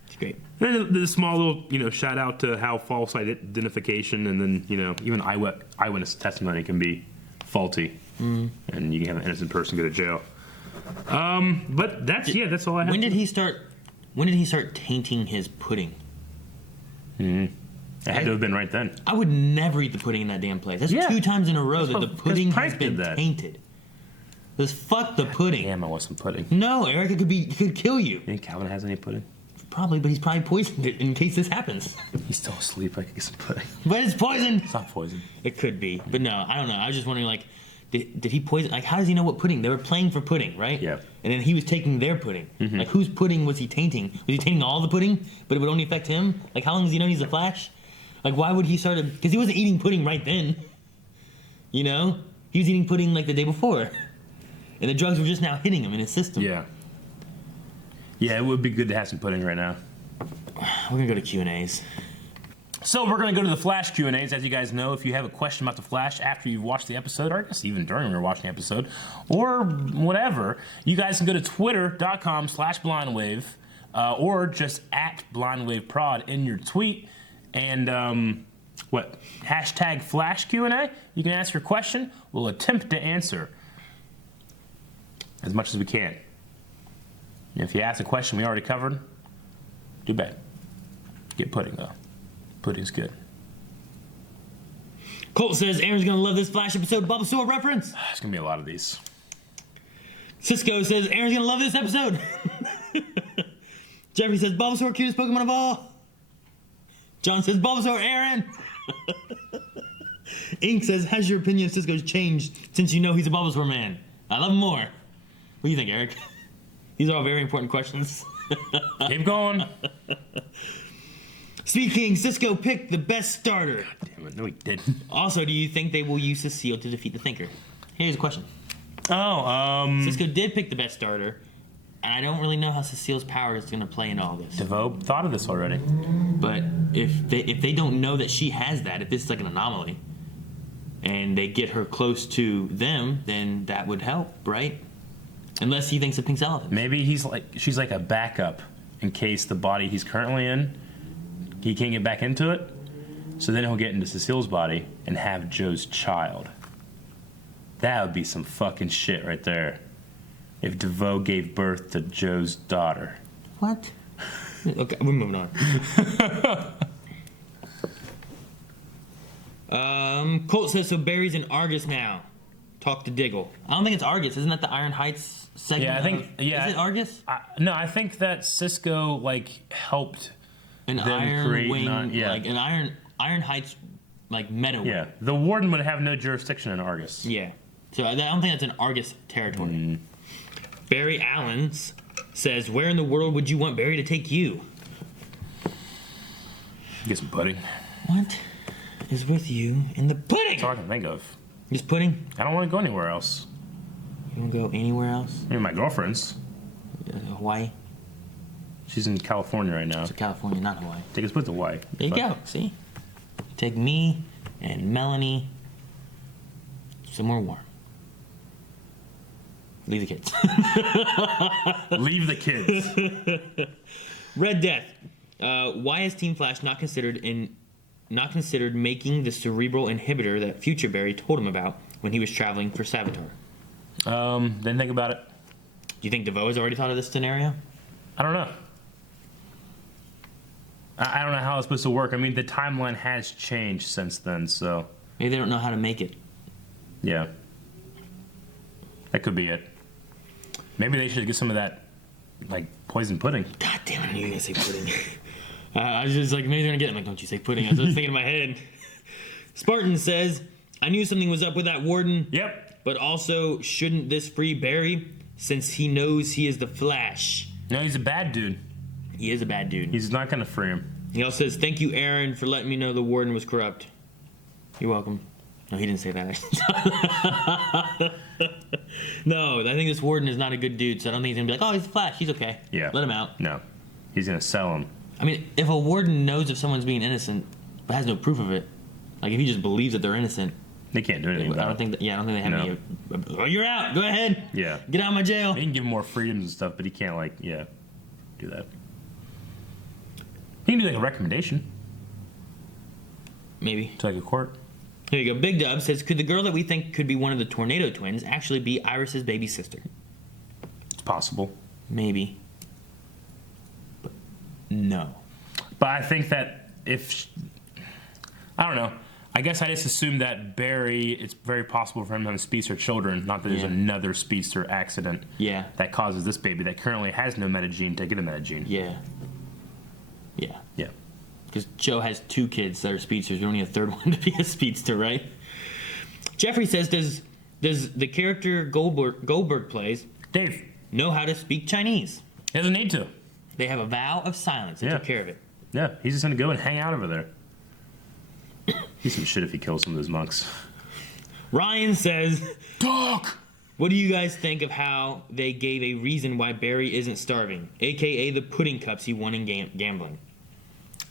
it's great. And the small little shout out to how false identification, and then even eyewitness testimony can be faulty, and you can have an innocent person go to jail. But that's all I have. When did he start tainting his pudding? It had to have been right then. I would never eat the pudding in that damn place. That's 2 times in a row that the pudding has been tainted. Just fuck the pudding. Damn, I want some pudding. No, Eric, it could kill you. You think Calvin has any pudding? Probably, but he's probably poisoned it in case this happens. He's still asleep. I could get some pudding. But it's poison. It's not poison. It could be, but no, I don't know. I was just wondering, like, did he poison? Like, how does he know what pudding? They were playing for pudding, right? Yeah. And then he was taking their pudding. Like, whose pudding was he tainting? Was he tainting all the pudding, but it would only affect him? Like, how long does he know he's the Flash? Like, why would he start? Because he wasn't eating pudding right then. You know, he was eating pudding like the day before, and the drugs were just now hitting him in his system. Yeah. Yeah, it would be good to have some pudding right now. We're gonna go to Q&As. So we're going to go to the Flash Q&As. As you guys know, if you have a question about the Flash after you've watched the episode, or I guess even during you're watching the episode, or whatever, you guys can go to twitter.com/blindwave, or just @blindwaveprod in your tweet, and hashtag Flash Q&A. You can ask your question. We'll attempt to answer as much as we can. And if you ask a question we already covered, too bad. Get pudding, though. Pudding's good. Colt says Aaron's gonna love this Flash episode. Bulbasaur reference. There's gonna be a lot of these. Cisco says Aaron's gonna love this episode. Jeffrey says Bulbasaur cutest Pokemon of all. John says Bulbasaur Aaron. Ink says, has your opinion of Cisco's changed since you know he's a Bulbasaur man? I love him more. What do you think, Eric? These are all very important questions. Keep going. Speed King, Cisco picked the best starter. God damn it, no he didn't. Also, do you think they will use Cecile to defeat the Thinker? Here's a question. Cisco did pick the best starter, and I don't really know how Cecile's power is going to play into all this. DeVoe thought of this already. But if they don't know that she has that, if this is like an anomaly, and they get her close to them, then that would help, right? Unless he thinks of Pink Elephant. Maybe she's like a backup in case the body he's currently in, he can't get back into it. So then he'll get into Cecile's body and have Joe's child. That would be some fucking shit right there. If DeVoe gave birth to Joe's daughter. What? Okay, we're moving on. Colt says, so Barry's in Argus now. Talk to Diggle. I don't think it's Argus. Isn't that the Iron Heights segment? Yeah, I think. Is it Argus? No, I think that Cisco helped an them Iron create Wing, like an Iron Heights, like meta wing. Yeah, the Warden would have no jurisdiction in Argus. Yeah, so I don't think that's an Argus territory. Barry Allens says, where in the world would you want Barry to take you? Get some pudding. What is with you in the pudding? That's all I can think of. Just pudding? I don't want to go anywhere else. You want to go anywhere else? Maybe my girlfriend's. Hawaii? She's in California right now. So California, not Hawaii. Take us with to Hawaii. There you go. See? Take me and Melanie somewhere warm. Leave the kids. Leave the kids. Red Death. Why is Team Flash not considered making the cerebral inhibitor that Future Barry told him about when he was traveling for Savitar? Didn't think about it. Do you think DeVoe has already thought of this scenario? I don't know. I don't know how it's supposed to work. I mean, the timeline has changed since then, so... Maybe they don't know how to make it. Yeah. That could be it. Maybe they should get some of that, like, poison pudding. God damn it, I knew you were going to say pudding. I was just like, maybe they're going to get it. I'm like, don't you say pudding. I was thinking in my head. Spartan says, I knew something was up with that warden. Yep. But also, shouldn't this free Barry, since he knows he is the Flash? No, he's a bad dude. He is a bad dude. He's not going to free him. He also says, thank you, Aaron, for letting me know the warden was corrupt. You're welcome. No, he didn't say that. No, I think this warden is not a good dude, so I don't think he's going to be like, oh, he's the Flash. He's okay. Yeah. Let him out. No. He's going to sell him. I mean, if a warden knows if someone's being innocent, but has no proof of it, like if he just believes that they're innocent, they can't do anything about it. I don't think they have any. Oh, you're out. Go ahead. Yeah. Get out of my jail. He can give him more freedoms and stuff, but he can't, like, do that. He can do, like, a recommendation. Maybe. To, like, a court. Here you go. Big Dub says, could the girl that we think could be one of the Tornado Twins actually be Iris's baby sister? It's possible. Maybe. But no. But I think that I don't know. I guess I just assume that Barry, it's very possible for him to have speedster children, not that there's another speedster accident that causes this baby that currently has no metagene to get a metagene. Yeah. Yeah. Yeah. Because Joe has 2 kids that are speedsters. We don't need a third one to be a speedster, right? Jeffrey says, does the character Goldberg plays, Dave, know how to speak Chinese? He doesn't need to. They have a vow of silence. They took care of it. Yeah, he's just going to go and hang out over there. He's some shit if he kills some of those monks. Ryan says, Doc! What do you guys think of how they gave a reason why Barry isn't starving, a.k.a. the pudding cups he won in gambling?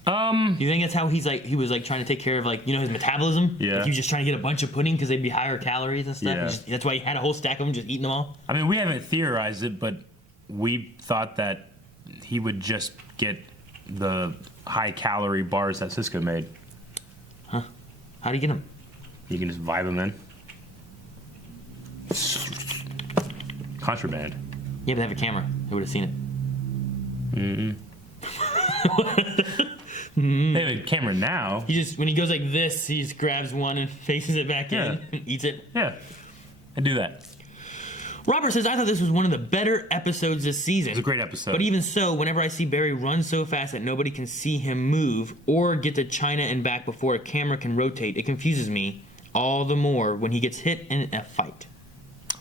Do you think that's how he was trying to take care of his metabolism? Yeah. Like he was just trying to get a bunch of pudding because they'd be higher calories and stuff. Yeah. That's why he had a whole stack of them, just eating them all. I mean, we haven't theorized it, but we thought that he would just get the high-calorie bars that Cisco made. Huh? How do you get them? You can just vibe them in. Contraband. Yeah, but they have a camera. They would have seen it. They have a camera now. When he goes like this, he just grabs one and faces it back in and eats it. Yeah, I do that. Robert says, I thought this was one of the better episodes this season. It's a great episode. But even so, whenever I see Barry run so fast that nobody can see him move or get to China and back before a camera can rotate, it confuses me all the more when he gets hit in a fight.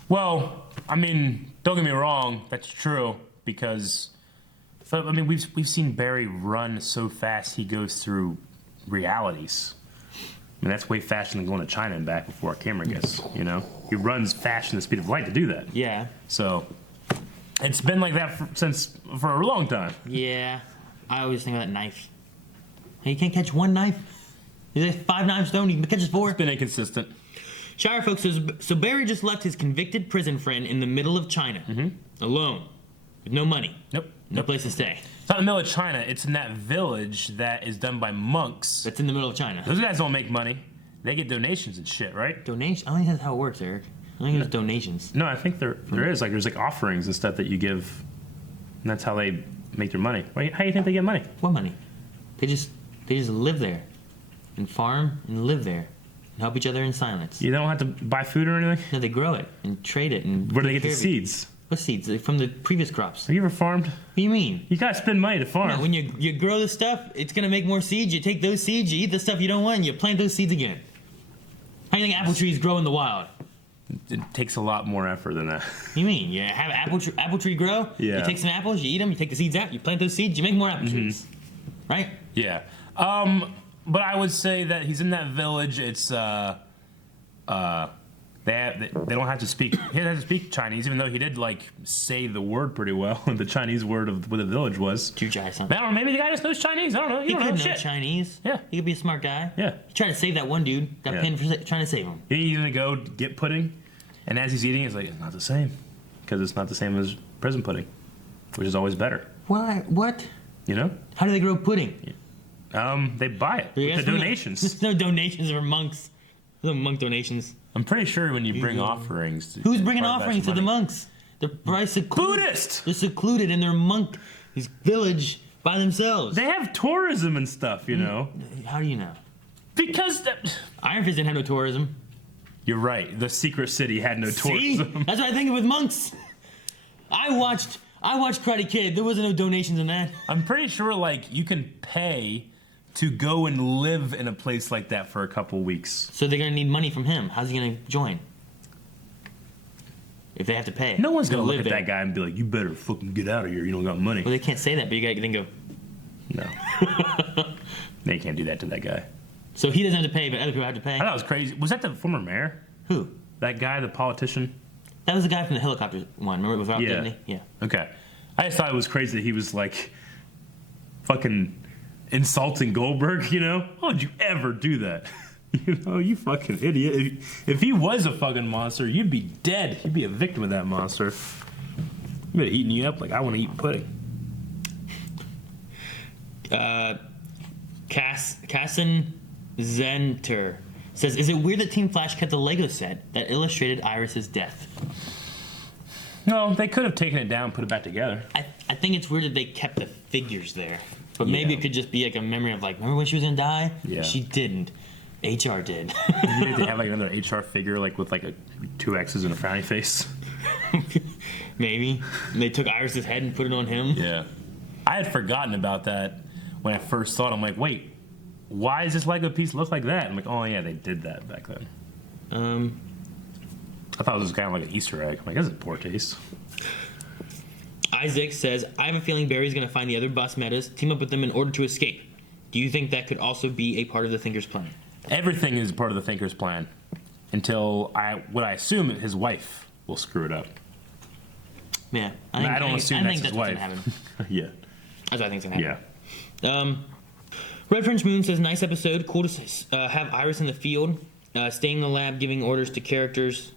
Well, I mean, don't get me wrong, that's true, because I mean, we've seen Barry run so fast he goes through realities. I mean, that's way faster than going to China and back before a camera gets, He runs faster than the speed of light to do that. Yeah. So, it's been like that for a long time. Yeah. I always think of that knife. Hey, you can't catch one knife. He's like 5 knives stone, he catches 4. It's been inconsistent. Shire folks says, so Barry just left his convicted prison friend in the middle of China, alone, with no money. Nope. No place to stay. It's not in the middle of China. It's in that village that is done by monks. That's in the middle of China. Those guys don't make money. They get donations and shit, right? Donations? I don't think that's how it works, Eric. I think there's donations. No, I think there is. Like, there's offerings and stuff that you give, and that's how they make their money. How do you think they get money? What money? They just live there, and farm and live there, and help each other in silence. You don't have to buy food or anything? No, they grow it and trade it. And where do they get the seeds? What seeds? From the previous crops. Have you ever farmed? What do you mean? You gotta spend money to farm. No, when you grow the stuff, it's gonna make more seeds. You take those seeds, you eat the stuff you don't want, and you plant those seeds again. How do you think apple trees grow in the wild? It takes a lot more effort than that. What do you mean? You have an apple tree grow, yeah. You take some apples, you eat them, you take the seeds out, you plant those seeds, you make more apple trees. Right? Yeah. But I would say that he's in that village. It's They don't have to speak. He doesn't have to speak Chinese, even though he did like say the word pretty well. The Chinese word of what the village was. I don't know. Maybe the guy just knows Chinese. I don't know. He could know shit. Chinese. Yeah, he could be a smart guy. Yeah, he tried to save that one dude. Got pinned for trying to save him. He's gonna go get pudding, and as he's eating, it's like it's not the same because it's not the same as prison pudding, which is always better. What? What? You know? How do they grow pudding? They buy it with the donations. There's no donations for monks. No monk donations. I'm pretty sure when you bring offerings... Who's bringing offerings to the monks? They're probably secluded. Buddhist! They're secluded in their this village by themselves. They have tourism and stuff, you know. How do you know? Because... Iron Fist didn't have no tourism. You're right. The secret city had no tourism. That's what I think of with monks. I watched Karate Kid. There wasn't no donations in that. I'm pretty sure, like, you can pay to go and live in a place like that for a couple weeks. So they're going to need money from him. How's he going to join? If they have to pay. No one's going to look at that guy and be like, you better fucking get out of here. You don't got money. Well, they can't say that, but you got to then go... No. They can't do that to that guy. So he doesn't have to pay, but other people have to pay? I thought it was crazy. Was that the former mayor? Who? That guy, the politician? That was the guy from the helicopter one. Remember it was Rob Disney? Yeah. Okay. I just thought it was crazy that he was like fucking insulting Goldberg, you know? Why would you ever do that? You know, you fucking idiot. If he was a fucking monster, you'd be dead. You'd be a victim of that monster. He'd be eating you up like I want to eat pudding. Casson Zenter says, is it weird that Team Flash kept the Lego set that illustrated Iris's death? No, they could have taken it down and put it back together. I think it's weird that they kept the figures there. But maybe it could just be like a memory of like, remember when she was going to die? Yeah. She didn't. HR did. Maybe they have like another HR figure like with like two X's and a frowny face. Maybe. And they took Iris's head and put it on him. Yeah. I had forgotten about that when I first saw it. I'm like, wait, why does this Lego piece look like that? I'm like, oh yeah, they did that back then. I thought it was kind of like an Easter egg. I'm like, this is poor taste. Isaac says, I have a feeling Barry's going to find the other bus metas, team up with them in order to escape. Do you think that could also be a part of the Thinker's plan? Everything is part of the Thinker's plan until what I assume his wife will screw it up. Yeah. I don't assume that's his wife. What's going to happen. Yeah. That's what I think's going to happen. Yeah. Red French Moon says, nice episode. Cool to have Iris in the field, staying in the lab, giving orders to characters.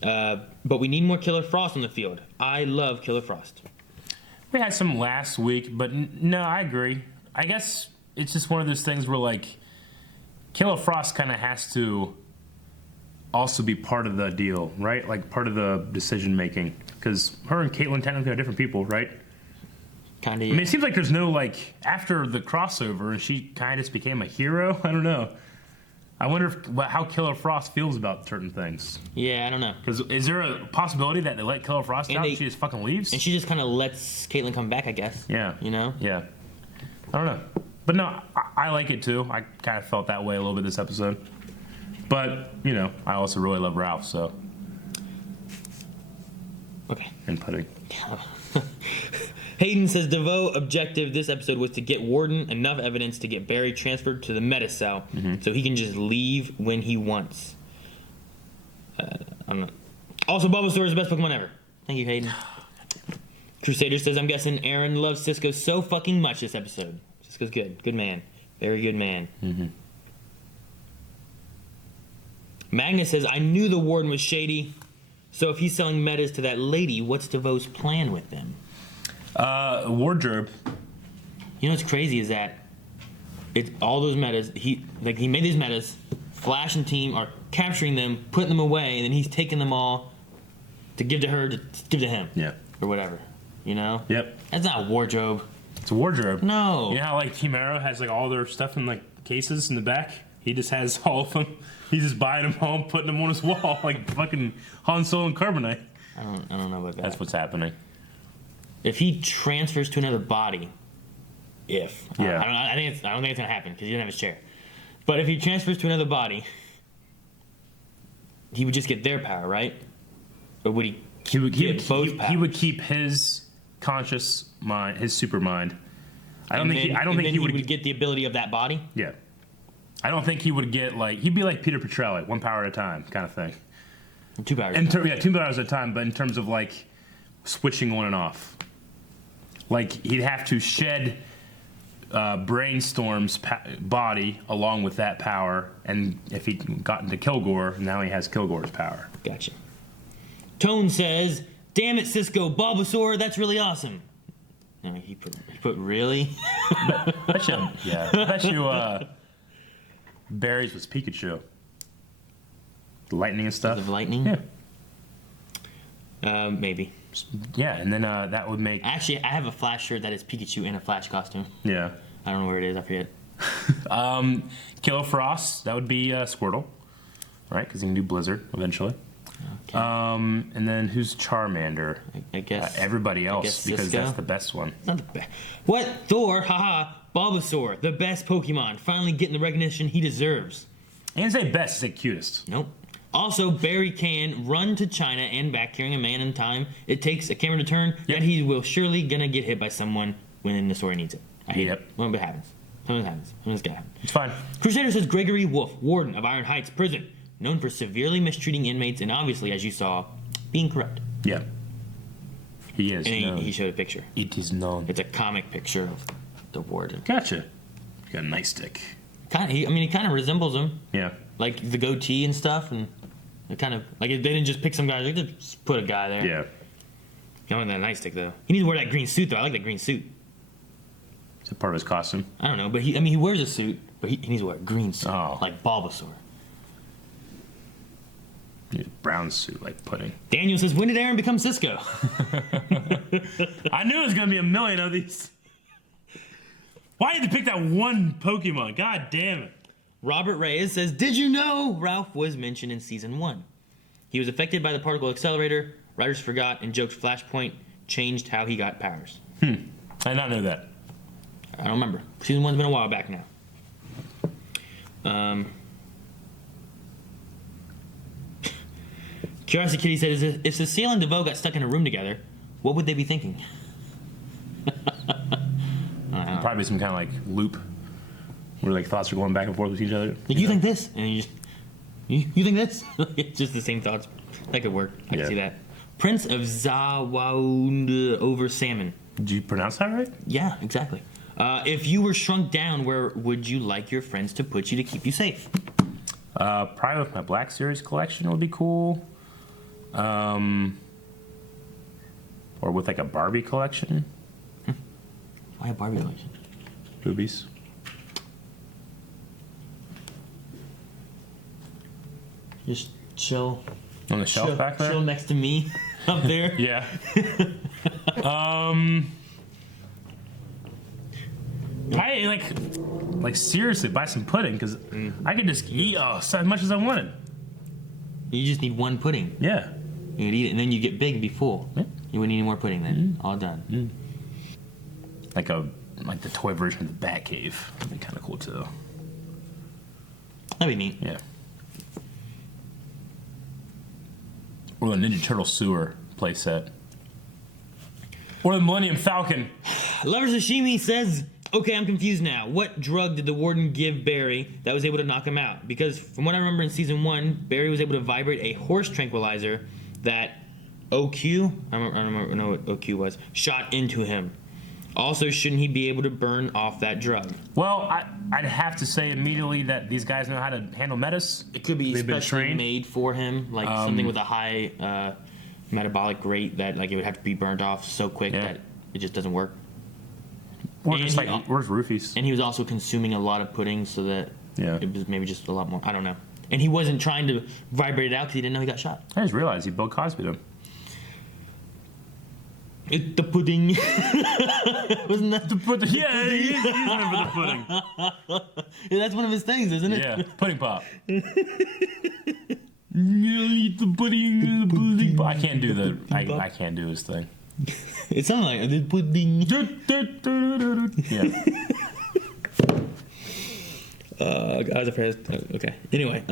But we need more Killer Frost on the field. I love Killer Frost. We had some last week, but no, I agree. I guess it's just one of those things where, like, Killer Frost kind of has to also be part of the deal, right? Like, part of the decision-making. Because her and Caitlin technically are different people, right? Kind of, yeah. I mean, it seems like there's no, like, after the crossover, and she kind of just became a hero. I don't know. I wonder how Killer Frost feels about certain things. Yeah, I don't know. Because is there a possibility that they let Killer Frost out and she just fucking leaves? And she just kind of lets Caitlin come back, I guess. Yeah. You know? Yeah. I don't know. But no, I like it too. I kind of felt that way a little bit this episode. But, you know, I also really love Ralph, so. Okay. And pudding. Hayden says DeVoe objective this episode was to get Warden enough evidence to get Barry transferred to the meta cell so he can just leave when he wants. I'm not. Also, Bulbasaur is the best Pokemon ever. Thank you, Hayden. Crusader says, I'm guessing Aaron loves Cisco so fucking much this episode. Cisco's good. Good man. Very good man. Magnus says, I knew the Warden was shady. So if he's selling metas to that lady, what's DeVoe's plan with them? Wardrobe. You know what's crazy is that all those metas, he made these metas, Flash and team are capturing them, putting them away, and then he's taking them all to give to her, to give to him. Yeah. Or whatever. You know? Yep. That's not a wardrobe. It's a wardrobe. No. You know how like Team Arrow has like all their stuff in like cases in the back? He just has all of them. He's just buying them home, putting them on his wall like fucking Han Solo and Carbonite. I don't know about that. That's what's happening. If he transfers to another body, Yeah. I don't think it's gonna happen because he doesn't have his chair. But if he transfers to another body, he would just get their power, right? Or would he? He would keep keep his conscious mind, his super mind. I don't think he would get the ability of that body. Yeah. I don't think he would get like he'd be like Peter Petrelli, one power at a time kind of thing. 2 powers. 2 powers at a time, but in terms of like switching on and off. Like he'd have to shed Brainstorm's body along with that power, and if he got into Kilgore, now he has Kilgore's power. Gotcha. Tone says, "Damn it, Cisco, Bulbasaur, that's really awesome." No, he put really? Bet you Barry's was Pikachu. The lightning and stuff. The lightning? Yeah. Maybe. Yeah, and then that would make... Actually, I have a Flash shirt that is Pikachu in a Flash costume. Yeah. I don't know where it is, I forget. Killer Frost, that would be Squirtle. Right, because he can do Blizzard eventually. Okay. And then who's Charmander? I guess... everybody else, because that's the best one. It's not the best. What? Thor? Haha. Bulbasaur, the best Pokemon. Finally getting the recognition he deserves. And say best, say cutest. Nope. Also, Barry can run to China and back carrying a man in time. It takes a camera to turn, and he will surely gonna get hit by someone when the story needs it. I hate it. When it happens. Something happens. Something's gonna happen. It's fine. Crusader says Gregory Wolf, warden of Iron Heights Prison, known for severely mistreating inmates and obviously, as you saw, being corrupt. Yeah. He is. And he showed a picture. It is known. It's a comic picture of the warden. Gotcha. You got a nice stick. He kind of resembles him. Yeah. Like the goatee and stuff, and it kind of like they didn't just pick some guy. They just put a guy there. Yeah. He wanted that nice stick though. He needs to wear that green suit though. I like that green suit. Is it part of his costume? I don't know, but he wears a suit, but he needs to wear a green suit, like Bulbasaur. He needs a brown suit like pudding. Daniel says, when did Aaron become Cisco? I knew it was gonna be a million of these. Why did you pick that one Pokemon? God damn it. Robert Reyes says, did you know Ralph was mentioned in season 1? He was affected by the particle accelerator. Writers forgot and joked Flashpoint changed how he got powers. I did not know that. I don't remember. Season 1's been a while back now. Curiosity Kitty says, if Cecile and DeVoe got stuck in a room together, what would they be thinking? Probably some kind of like loop where like thoughts are going back and forth with each other. Like, you think this? And you just, you think this? It's just the same thoughts. That could work. I can see that. Prince of Zawound over Salmon. Did you pronounce that right? Yeah, exactly. If you were shrunk down, where would you like your friends to put you to keep you safe? Probably with my Black Series collection would be cool. Or with like a Barbie collection. Why a Barbie collection? Boobies. Just chill. On the shelf back there? Chill next to me up there. Yeah. I like seriously buy some pudding because I could just eat as much as I wanted. You just need one pudding. Yeah. You would eat it and then you get big and be full. Yeah. You wouldn't need any more pudding then. All done. Like the toy version of the Batcave. That'd be kind of cool too. That'd be neat. Yeah. Or the Ninja Turtle sewer playset. Or the Millennium Falcon. Lover Sashimi says, okay, I'm confused now. What drug did the warden give Barry that was able to knock him out? Because from what I remember in season 1, Barry was able to vibrate a horse tranquilizer that OQ, I don't know what OQ was, shot into him. Also, shouldn't he be able to burn off that drug? Well, I'd have to say immediately that these guys know how to handle metas. It could be specially made for him, like something with a high metabolic rate that like it would have to be burned off so quick that it just doesn't work. Or just like, where's roofies? And he was also consuming a lot of pudding so that it was maybe just a lot more. I don't know. And he wasn't trying to vibrate it out because he didn't know he got shot. I just realized he Bill Cosby'd him. It's the pudding. Wasn't that the pudding? Yeah, he's remember the pudding. Yeah, that's one of his things, isn't it? Yeah, pudding pop. Eat the pudding, the pudding pop. I can't do the. I can't do his thing. It sounded like the pudding. Yeah. I was afraid. Okay. Anyway,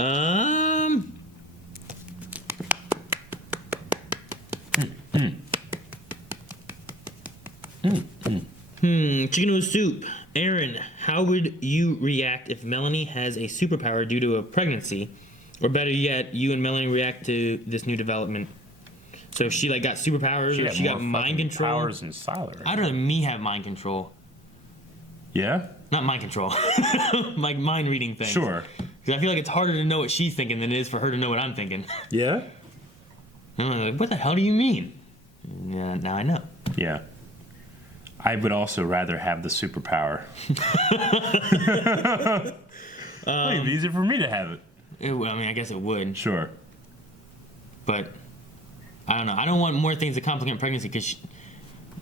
chicken noodle soup. Aaron, how would you react if Melanie has a superpower due to a pregnancy Or better yet, you and Melanie react to this new development. So if she like got superpowers, or she got mind control. Powers than Siler. I'd rather me have mind control. Yeah? Not mind control. Like mind reading things. Sure. Because I feel like it's harder to know what she's thinking than it is for her to know what I'm thinking. Yeah? I'm like, what the hell do you mean? Yeah, now I know. Yeah. I would also rather have the superpower. It'd be easier for me to have it. I mean, I guess it would. Sure. But, I don't know. I don't want more things to complicate pregnancy because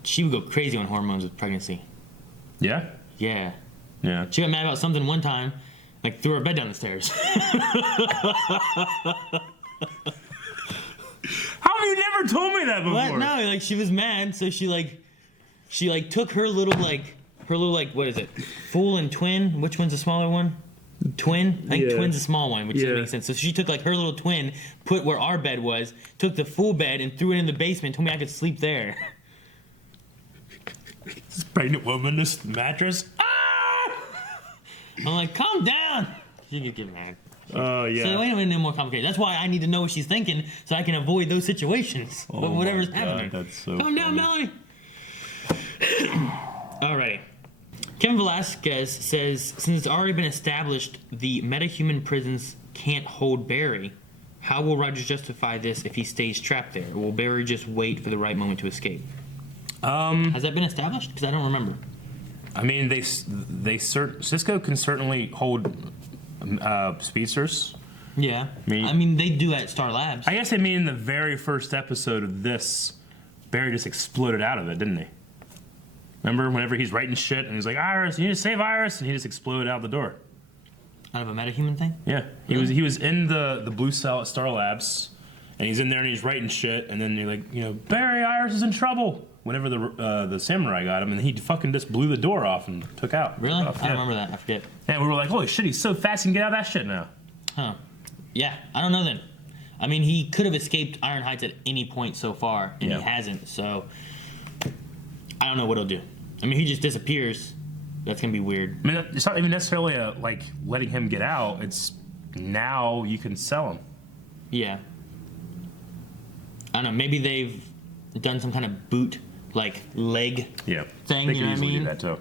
she would go crazy on hormones with pregnancy. Yeah? Yeah. Yeah. She got mad about something one time, like threw her bed down the stairs. How have you never told me that before? What? No, like she was mad, so she took her little what is it? Fool and twin. Which one's the smaller one? Twin? I think twin's a small one, which doesn't make sense. So she took like her little twin, put where our bed was, took the full bed and threw it in the basement, told me I could sleep there. This pregnant woman, this mattress. Ah! I'm like, calm down. She could get mad. Oh, yeah. So wait a minute, more complicated. That's why I need to know what she's thinking so I can avoid those situations. Oh, whatever's my happening. God, that's so Calm down, Melanie. Alrighty. Kevin Velasquez says, since it's already been established the metahuman prisons can't hold Barry, how will Rogers justify this if he stays trapped there? Or will Barry just wait for the right moment to escape? Has that been established? Because I don't remember. I mean, Cisco can certainly hold speedsters. Yeah. I mean, they do at Star Labs. I guess I mean in the very first episode of this, Barry just exploded out of it, didn't he? Remember whenever he's writing shit and he's like, Iris, you need to save Iris, and he just exploded out the door. Out of a metahuman thing? Yeah. Really? He was in the blue cell at Star Labs, and he's in there and he's writing shit, and then you're like, Barry, Iris is in trouble. Whenever the samurai got him, and he fucking just blew the door off and took out. Really? Off. I don't remember that. I forget. And we were like, holy shit, he's so fast he can get out of that shit now. Huh. Yeah, I don't know then. I mean, he could have escaped Iron Heights at any point so far, and he hasn't, so I don't know what he'll do. I mean, he just disappears. That's going to be weird. I mean, it's not even necessarily like letting him get out. It's now you can sell him. Yeah. I don't know. Maybe they've done some kind of boot, like leg thing, they you know what I mean? Do that too.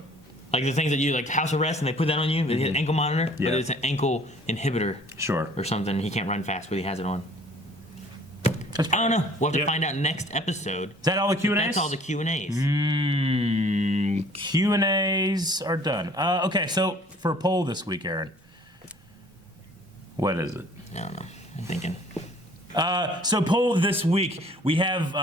Like the things that you, like house arrest, and they put that on you, the ankle monitor, but it's an ankle inhibitor. Sure. Or something. He can't run fast, but he has it on. I don't know. We'll have to find out next episode. Is that all the Q&As? That's all the Q&As. Q&As are done. Okay, so for a poll this week, Aaron, what is it? I don't know. I'm thinking. So poll this week, we have,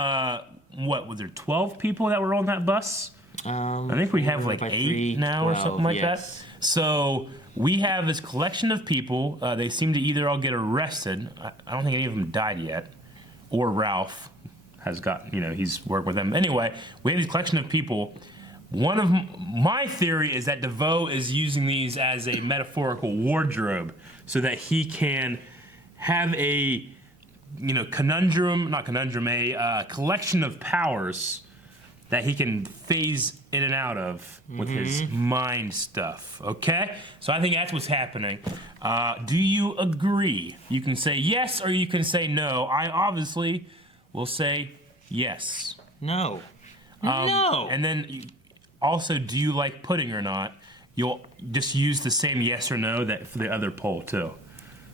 what was there, 12 people that were on that bus? I think we have like 8 now 12, or something like that. So we have this collection of people. They seem to either all get arrested. I don't think any of them died yet. Or Ralph has got, he's worked with them. Anyway, we have this collection of people. One of my theory is that DeVoe is using these as a metaphorical wardrobe so that he can have a, a collection of powers that he can phase in and out of with his mind stuff, okay? So I think that's what's happening. Do you agree? You can say yes or you can say no. I obviously will say yes. No. No! And then also, do you like pudding or not? You'll just use the same yes or no that for the other poll, too.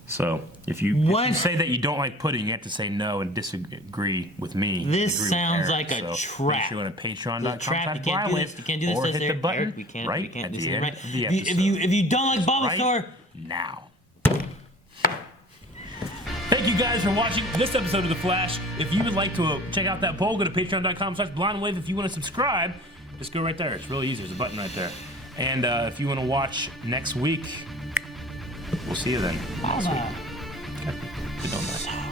So if you say that you don't like pudding, you have to say no and disagree with me. This sounds like a trap. If you want to Patreon.com, trap. You can't do this. You can't do this. Or hit the button Eric, we can't at do the this. end Right. of the episode. If you don't like Bulbasaur, now. Thank you guys for watching this episode of The Flash. If you would like to check out that poll, go to patreon.com/blindwave. If you want to subscribe, just go right there. It's really easy. There's a button right there. And if you want to watch next week, we'll see you then. Bye-bye. Okay. Good night.